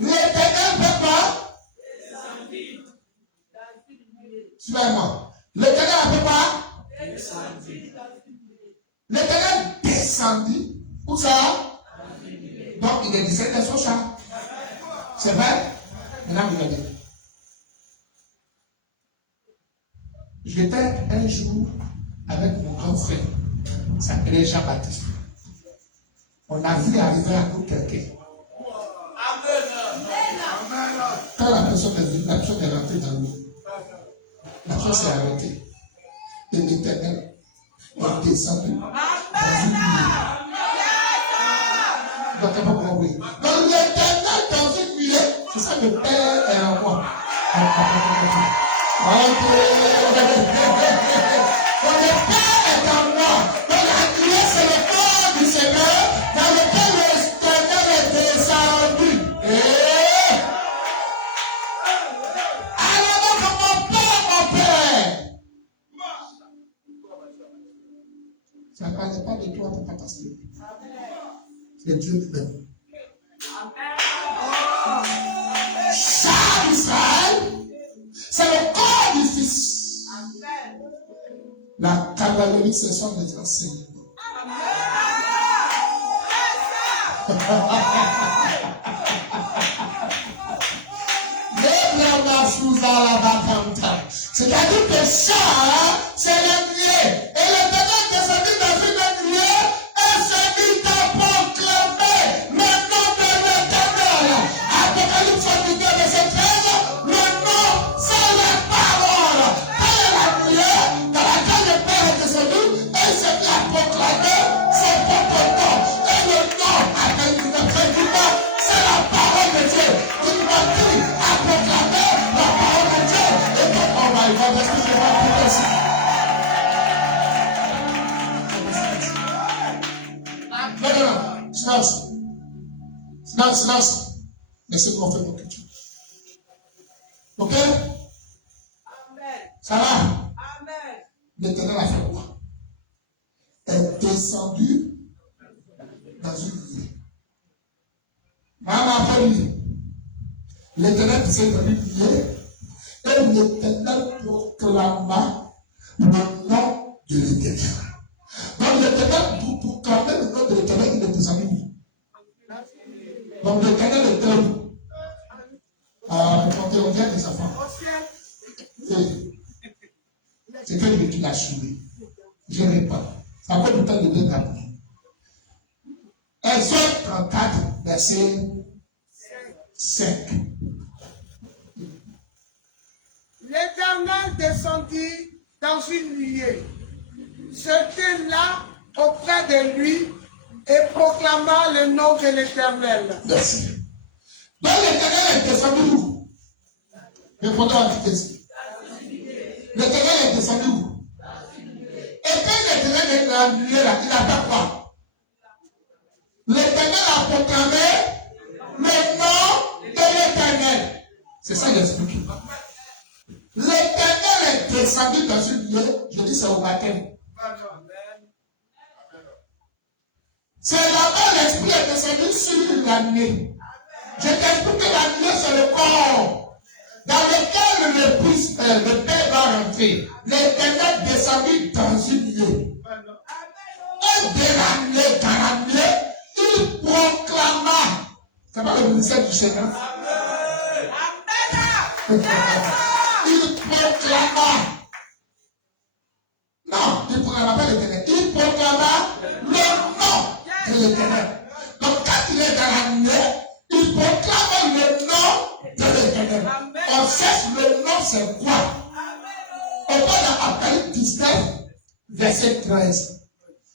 L'Éternel fait quoi? Suis-moi. L'Éternel a fait quoi? L'Éternel descendit. Où ça? Donc il est descendu dans son char. C'est vrai? Maintenant regardez. J'étais un jour avec mon grand frère. Il s'appelait Jean-Baptiste. On a vu arriver à nous quelqu'un. Quand la personne est venue, la personne est rentrée dans l'eau. La personne s'est arrêtée. Et l'Éternel est descendu. Donc, dans une nuée, c'est ça le Père est en moi. Donc le Père est en moi. Donc la nuée, c'est le corps du Seigneur dans lequel l'Éternel est descendu. Alors donc mon Père. Ça ne parlait pas de toi, papa pasteur. C'est Dieu lui-même. Char d'Israël, c'est le corps du Fils. La cavalerie, ce sont les enseignements. C'est-à-dire que char, c'est la nuée. Et le Bénin descendu dans une nuée et c'est dit à proclamer le nom de l'Éternel. Apocalypse 22, verset 13, le nom, c'est la parole. Elle est la nuée dans laquelle le Père est descendu et il s'est mis à proclamer son propre nom. Et le nom, Apocalypse 22, Silence. Silence, silence. Laissez-moi faire mon culture. Ok? Amen. Ça va? Amen. L'Éternel a fait quoi? Est descendu dans une nuée. Maman a fait lui. L'Éternel descend dans une nuée. Et l'Éternel proclama le nom de l'Éternel. Donc l'Éternel, pour proclamer le nom de l'Éternel, il est descendu. Donc l'Éternel était où? On vient des enfants. C'est quelle étude a suivi? Je n'ai pas. Ça fait du temps de bien d'apprendre. Exode 34, verset 5. L'Éternel descendit dans une nuée, se tint là auprès de lui et proclama le nom de l'Éternel. Merci. Donc l'Éternel est descendu où? Répondons à la question. L'Éternel est descendu où? Et quand l'Éternel est dans la nuée là, il a fait quoi? L'Éternel a proclamé le nom de l'Éternel. C'est ça que j'explique. L'Éternel est descendu dans une nuée, je dis c'est au baptême. C'est là-bas l'esprit est descendu sur la nuée. Je t'explique que la nuée c'est le corps dans lequel le Père va rentrer. L'Éternel est descendu dans une nuée. Et dans la nuée, il proclama. C'est pas le ministère du Seigneur. Il proclama. Non, il ne proclama pas l'Éternel. Il proclama le nom de l'Éternel. Donc quand il est dans la nuée, il proclame le nom de l'Éternel. On cherche le nom, c'est quoi? On va dans Apocalypse 19, verset 13.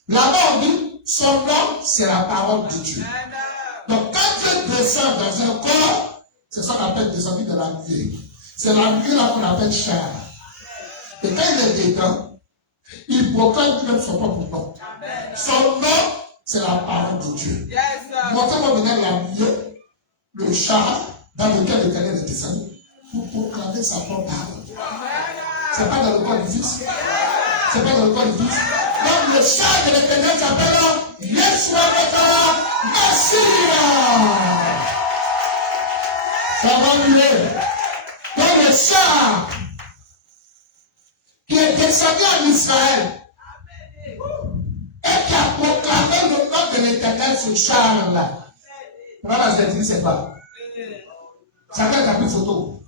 Là-bas, on dit, son nom, c'est la parole de Dieu. Donc quand Dieu descend dans un corps, c'est ça qu'on appelle descendu de la nuée. C'est la nuée là qu'on appelle chair. Et quand il est dedans, il proclame lui-même son propre nom. Son nom, c'est la parole de Dieu. Montrez-moi maintenant la nuée, le char dans lequel l'Éternel est descendu pour proclamer sa propre parole. C'est pas dans le corps du Fils. C'est pas dans le corps du Fils. Donc le char de l'Éternel s'appelle Yeshua Messie. Ça va mieux. Donc le char qui est descendu en Israël et qui a proclamé le nom de l'Éternel sur char-là. Voilà, je l'ai dit, c'est pas. Chacun a pris photo.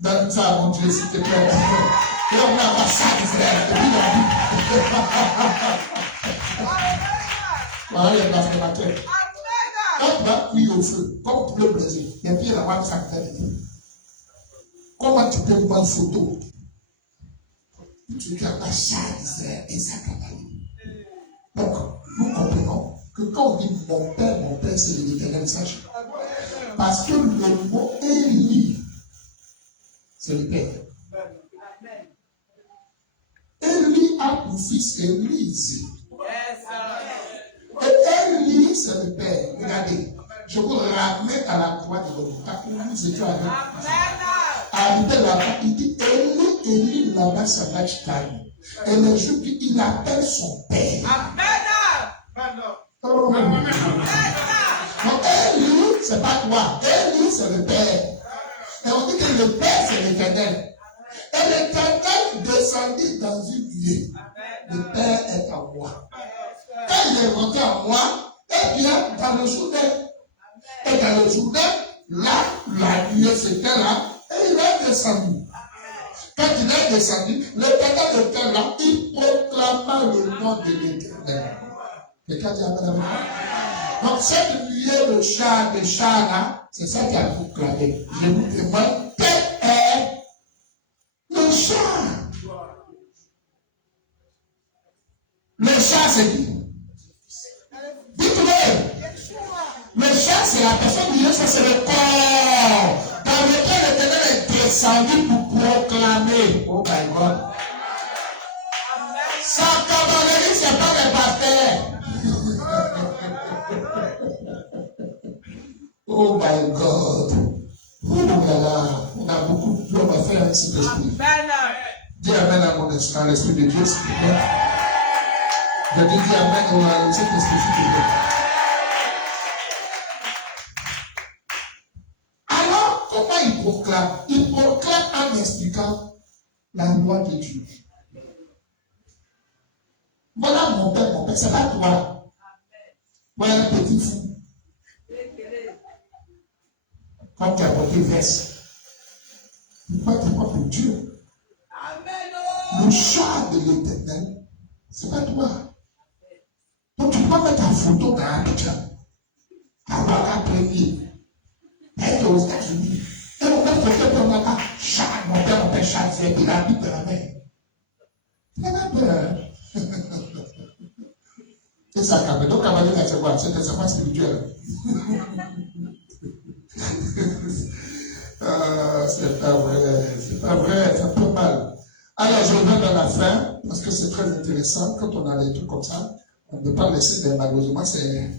Donne ça à mon Dieu, s'il te plaît. Et on n'a pas ça d'Israël. Et puis il a dit. Voilà, il y a place de ma tête. Quand tu vas cuire au feu, comme pour le Brésil, et puis il y a la voix ça que comment tu peux prendre une photo? Tu n'as pas ça d'Israël et ça que donc, nous comprenons que quand on dit mon père, c'est l'Éternel, sache. Parce que le mot Élie, c'est le père. Élie a pour fils Élise. Et Élie, c'est le père. Regardez, je vous ramène à la croix de l'homme. Car nous étions avec arrivé là-bas, il dit Élie là-bas, ça va être calme. Et le jour il appelle son père. Donc Élie, c'est pas toi. Élie, c'est le père. Et on dit que le père, c'est l'Éternel. Et l'Éternel descendit dans une nuée. Le père est en moi. Quand il est rentré en moi, eh bien, dans le Jourdain. Et dans le Jourdain, là, la nuée c'était là, et il est descendu. Quand il est descendu, l'Éternel était là, il proclama le nom de l'Éternel. Quelqu'un dit amen avec moi? Donc cette nuée, le char là, c'est ça qui a proclamé. Je vous demande, quel est le char? Le char, c'est qui? Dites-le. Le char, c'est la personne du Dieu, ça c'est le corps dans lequel l'Éternel est descendu pour proclamer. Oh my God. Sa cavalerie, c'est pas les bâtons. Oh my God. Oh là là, on a beaucoup de choses à faire avec cet esprit. Dis amen à mon esprit, à l'esprit de Dieu, s'il te plaît. Je dis amen à cet esprit, s'il te plaît. Alors, comment il proclame? Il proclame en expliquant la loi de Dieu. Voilà mon père, c'est pas toi. Voilà un petit fou. Quand tu as porté veste, pourquoi tu crois pour Dieu? Le choix de l'Éternel, c'est pas toi. Donc tu peux mettre ta photo dans un picture. Avoir un premier. Être aux États-Unis. Et mon père fait comme on a Charles, mon père Charles, il a mis de la mer. Il a peur. C'est ça, Cameroun. Donc, Cameroun, c'est quoi? C'est un enseignement spirituel. C'est pas vrai, ça peut mal. Alors, je reviens dans la fin, parce que c'est très intéressant. Quand on a des trucs comme ça, on ne peut pas laisser des malheureusement, c'est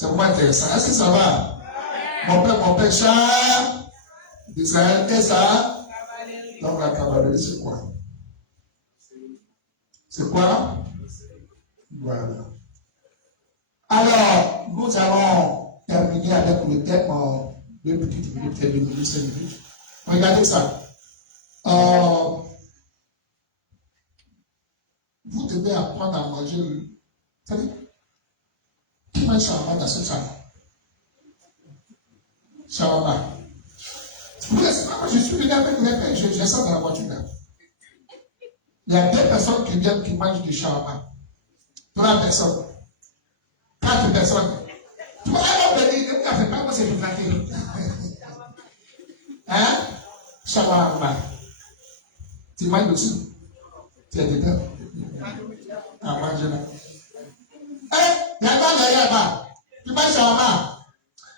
vraiment intéressant. Est-ce que ça va? Mon père Charles d'Israël, et ça? Donc, la cavalerie, c'est quoi? C'est quoi? Voilà. Alors, nous allons terminer avec le thème en 2 petites minutes, 2 minutes, 5 minutes. Regardez ça. Vous devez apprendre à manger le. Vous savez, qui mange shawarma dans ce salon? Shawarma. Vous laissez pas, moi je suis venu avec les pères, je sors dans la voiture là. Il y a 2 personnes qui viennent qui mangent du shawarma. 3 personnes. 4 personnes. Tu vois, alors, il ne fait pas, moi c'est du flatter. Hein? Shawarma. Tu manges aussi? Tu es dedans? Ah, mange là. Il y a pas là-bas. Tu manges shawarma.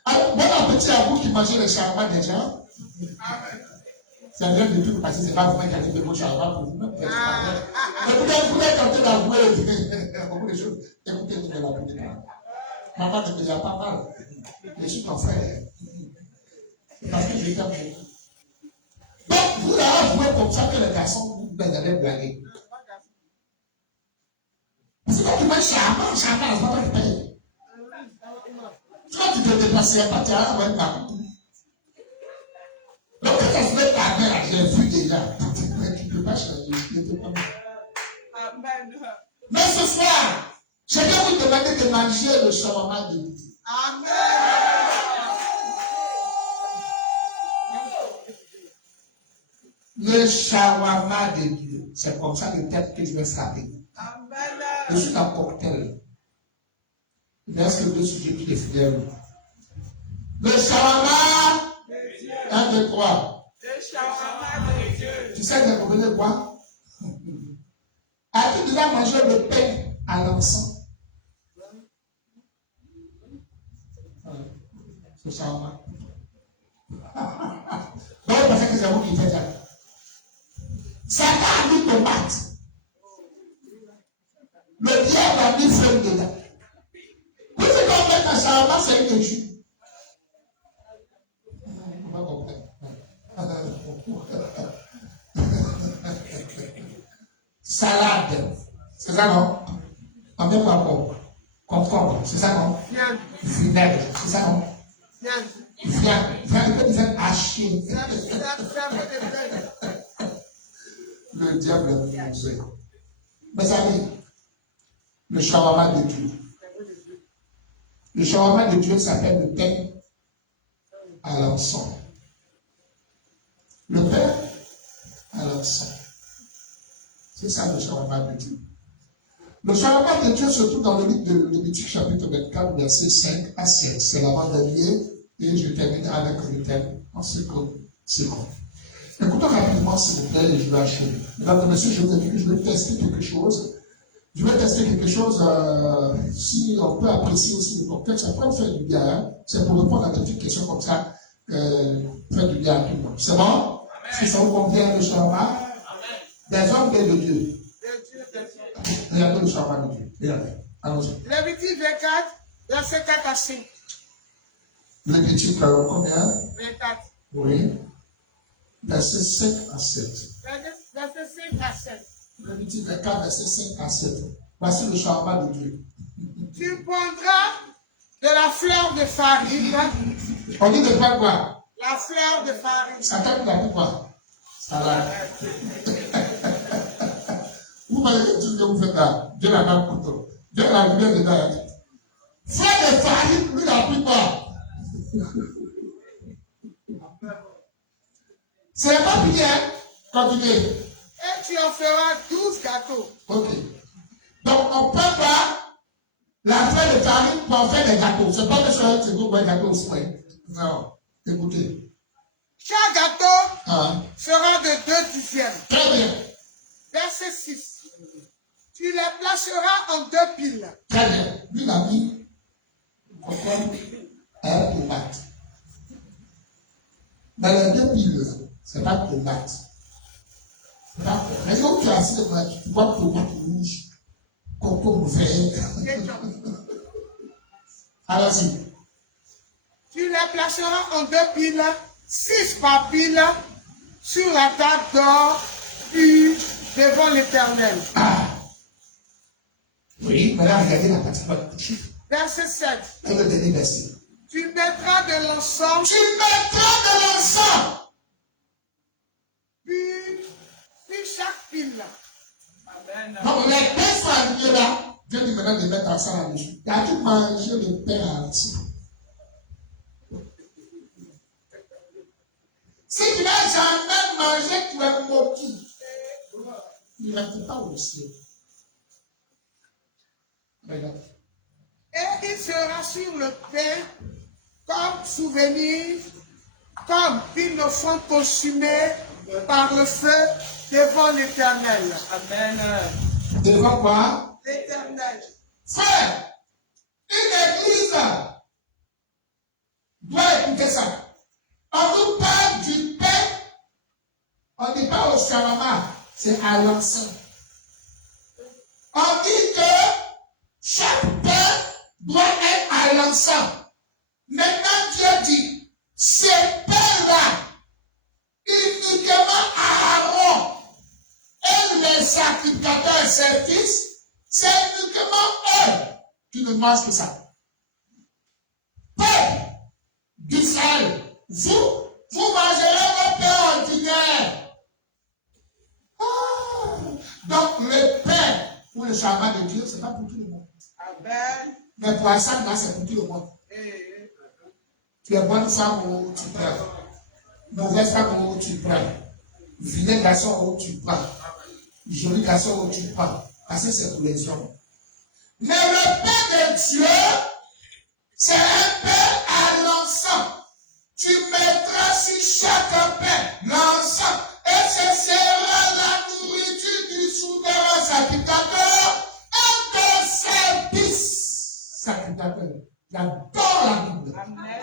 Alors, bon appétit à vous qui mangez le shawarma des gens. C'est un de tout parce que c'est pas vous qui avez fait vos shawarma pour vous-même. Mais vous êtes tenté d'avouer beaucoup de choses. Écoutez-nous de la petite. Maman ne me dit pas mal. Je suis ton frère. Parce que je t'aime beaucoup. Donc, vous allez avouer comme ça que les garçons, vous allez blaguer. Parce que quand tu manges shawarma, c'est pas de payer. Quand tu te déplaces, tu as un cas. Donc, quand tu fais ta mère, j'ai vu déjà. Tu ne peux pas changer. Mais ce soir, je vais vous demander de manger le shawarma de Dieu. Amen. Le shawarma de Dieu. C'est comme ça le thème que je vais frapper. Je suis un cocktail. Il reste que 2 sujets qui est fidèle. Le shawarma. 1, 2, 3. Le shawarma de Dieu. Tu sais que vous venez quoi? As-tu déjà mangé le pain à l'encens? C'est shawarma. Donc, parce que c'est vous qui faites ça. Ça a mis tomate. Le diable a mis feuille dedans. Vous savez qu'on met un shawarma, c'est une jus. Salade. C'est ça, non? En même temps, concombre. C'est ça, non? Vinaigre. C'est ça, non? Viande. Que disait haché. Le diable est musée. Mes amis, le shawarma de Dieu. Le shawarma de Dieu s'appelle le pain à l'encens. Le pain à l'encens. C'est ça le shawarma de Dieu. Le shawarma de Dieu se trouve dans le livre de Lévitique chapitre 24, verset 5 à 7. C'est l'avant-dernier et je termine avec le thème en seconde. Écoutons rapidement s'il vous plaît et je vais achever. Mesdames et messieurs, je vais tester quelque chose. Si on peut apprécier aussi le contexte, ça peut faire du bien. Hein? C'est pour répondre à toutes les questions comme ça, faire du bien à tout le monde. C'est bon? Si ça vous convient le shawarma, des hommes et de Dieu. Regardez le shawarma de Dieu. Regardez. Allons-y. Lévitique 24, verset 4 à 5. Lévitique combien? 24. Oui. Verset 5 à 7. Verset 5 à 7. Lévitique 24, verset 5 à 7. Voici le charbon de Dieu. Tu prendras de la fleur de farine. On dit de faire quoi? La fleur de farine. Satan n'a dit quoi? Salade. Vous m'avez dit tout ce que vous faites là. Dieu n'a pas couteau. Dieu a la lumière dedans. Fleur de farine, lui n'a pris quoi? C'est pas bien. Continuez. Et tu en feras 12 gâteaux. Ok. Donc on ne peut pas la fleur de farine pour en faire des gâteaux. C'est pas que c'est pour un gâteau aussi. Non. Écoutez. Chaque gâteau sera de 2 dixièmes. Très bien. Verset 6. Tu les placeras en 2 piles. Très bien. Lui, il a mis un tomate. Dans les 2 piles, c'est pas tomate. C'est pas tomate. Mais quand tu as assez de tomate, tu vois tomate rouge, concombre vert. Allons-y. Tu les placeras en 2 piles, 6 par pile, sur la table d'or, puis devant l'Éternel. Ah. Oui, maintenant regardez la partie. Verset 7. C'est le dernier verset. Tu mettras de l'encens. Tu mettras de l'encens. Puis, sur chaque pile. Amen. Donc les pains sont alignés là. Dieu dit maintenant de mettre l'encens là-dessus. Il a dû manger le pain entier. Si tu n'as jamais mangé, tu vas mourir. Il ne va pas au ciel. Regarde. Et il sera sur le pain comme souvenir, comme une offrande consumée par le feu devant l'Éternel. Amen. Devant quoi? L'Éternel. Frère, une église doit écouter ça. On nous parle du pain, on ne dit pas au shawarma, c'est à l'encens. On dit que chaque pain doit être à l'encens. Maintenant, Dieu dit, ces pains-là, uniquement à Aaron et les sacrificateurs et ses fils, c'est uniquement eux qui ne mangent que ça. Peuple d'Israël, vous mangerez vos pains ordinaires. Donc le pain ou le shawarma de Dieu, ce n'est pas pour tout le monde. Amen. Mais pour Hassan, là, c'est pour tout le monde. Tu es bonne femme ou tu prends. Mauvaise femme ou tu prends. Vilain garçon ou tu prends. Joli garçon ou tu prends. Parce que c'est pour les hommes. Mais le pain de Dieu, c'est un pain à l'encens. Tu mettras sur chaque pain l'encens. Et ce sera la nourriture du souverain sacrificateur et de ses fils sacrificateurs. J'adore la Bible. Amen.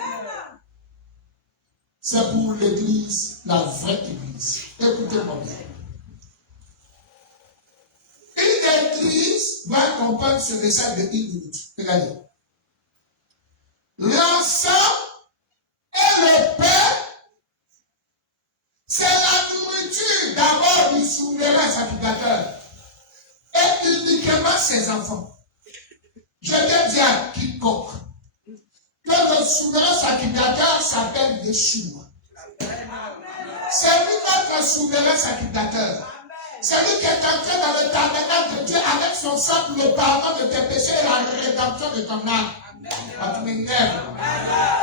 C'est pour l'église, la vraie église. Écoutez-moi bien. Une église doit comprendre ce message de 1 minute. Regardez. L'encens et le pain, c'est la nourriture d'abord du souverain sacrificateur et uniquement ses enfants. Je viens dire à quiconque que le souverain sacrificateur s'appelle Yeshua. C'est lui notre souverain sacrificateur. C'est lui qui est entré dans le tabernacle de Dieu avec son sang pour le pardon de tes péchés et la rédemption de ton âme. Tu m'énerves.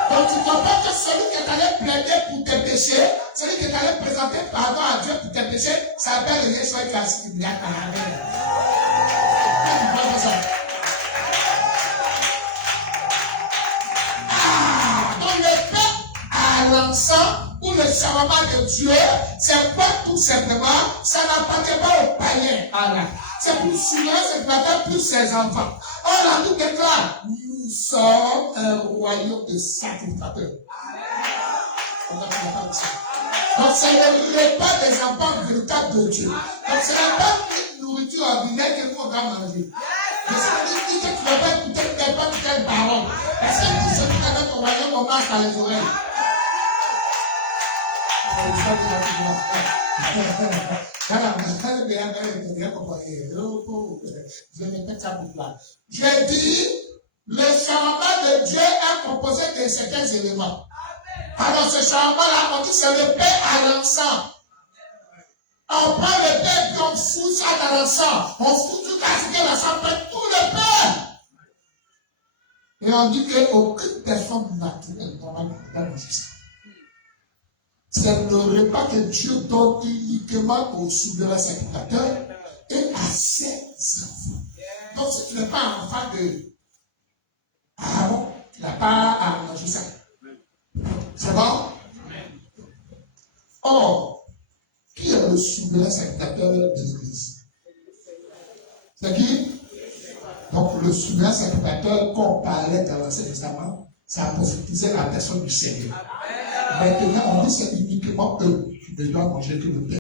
Donc tu comprends que celui qui est allé plaider pour tes péchés, celui qui est allé présenter pardon à Dieu pour tes péchés, s'appelle Yeshua classique. Tu comprends ça? Donc le pain à l'encens ou le shawarma de Dieu, c'est quoi tout simplement? Ça n'appartient pas aux païens. C'est pour souverain, c'est pour ses enfants. Or, la Bible déclare, nous sommes un royaume de sacrificateurs. Donc, c'est le repas des enfants véritables de Dieu. Donc, ce n'est pas une nourriture ordinaire que nous on va manger. Mais ça veut dire que tu ne vas pas écouter n'importe quelle parole. Parce que tout ce qui est dans ton royaume, on mange grâce dans les oreilles. Je dis, le changement de Dieu est composé de certains éléments. Alors ce changement-là, on dit c'est le pain à l'encens. On prend le pain puis on fout ça dans l'encens. On fout tout à ce que l'encens prenne tout le pain. Et on dit qu'aucune personne naturelle normalement ne peut manger ça. C'est le repas que Dieu donne uniquement au souverain sacrificateur et à ses enfants. Donc si tu n'es pas un enfant de Aaron, tu n'as pas à manger ça. C'est bon? Or, qui est le souverain sacrificateur de l'Église? C'est qui? Donc le souverain sacrificateur qu'on parlait dans l'Ancien Testament, ça a prophétisé la personne du Seigneur. Maintenant, on dit c'est uniquement eux qui ne doivent manger que le pain.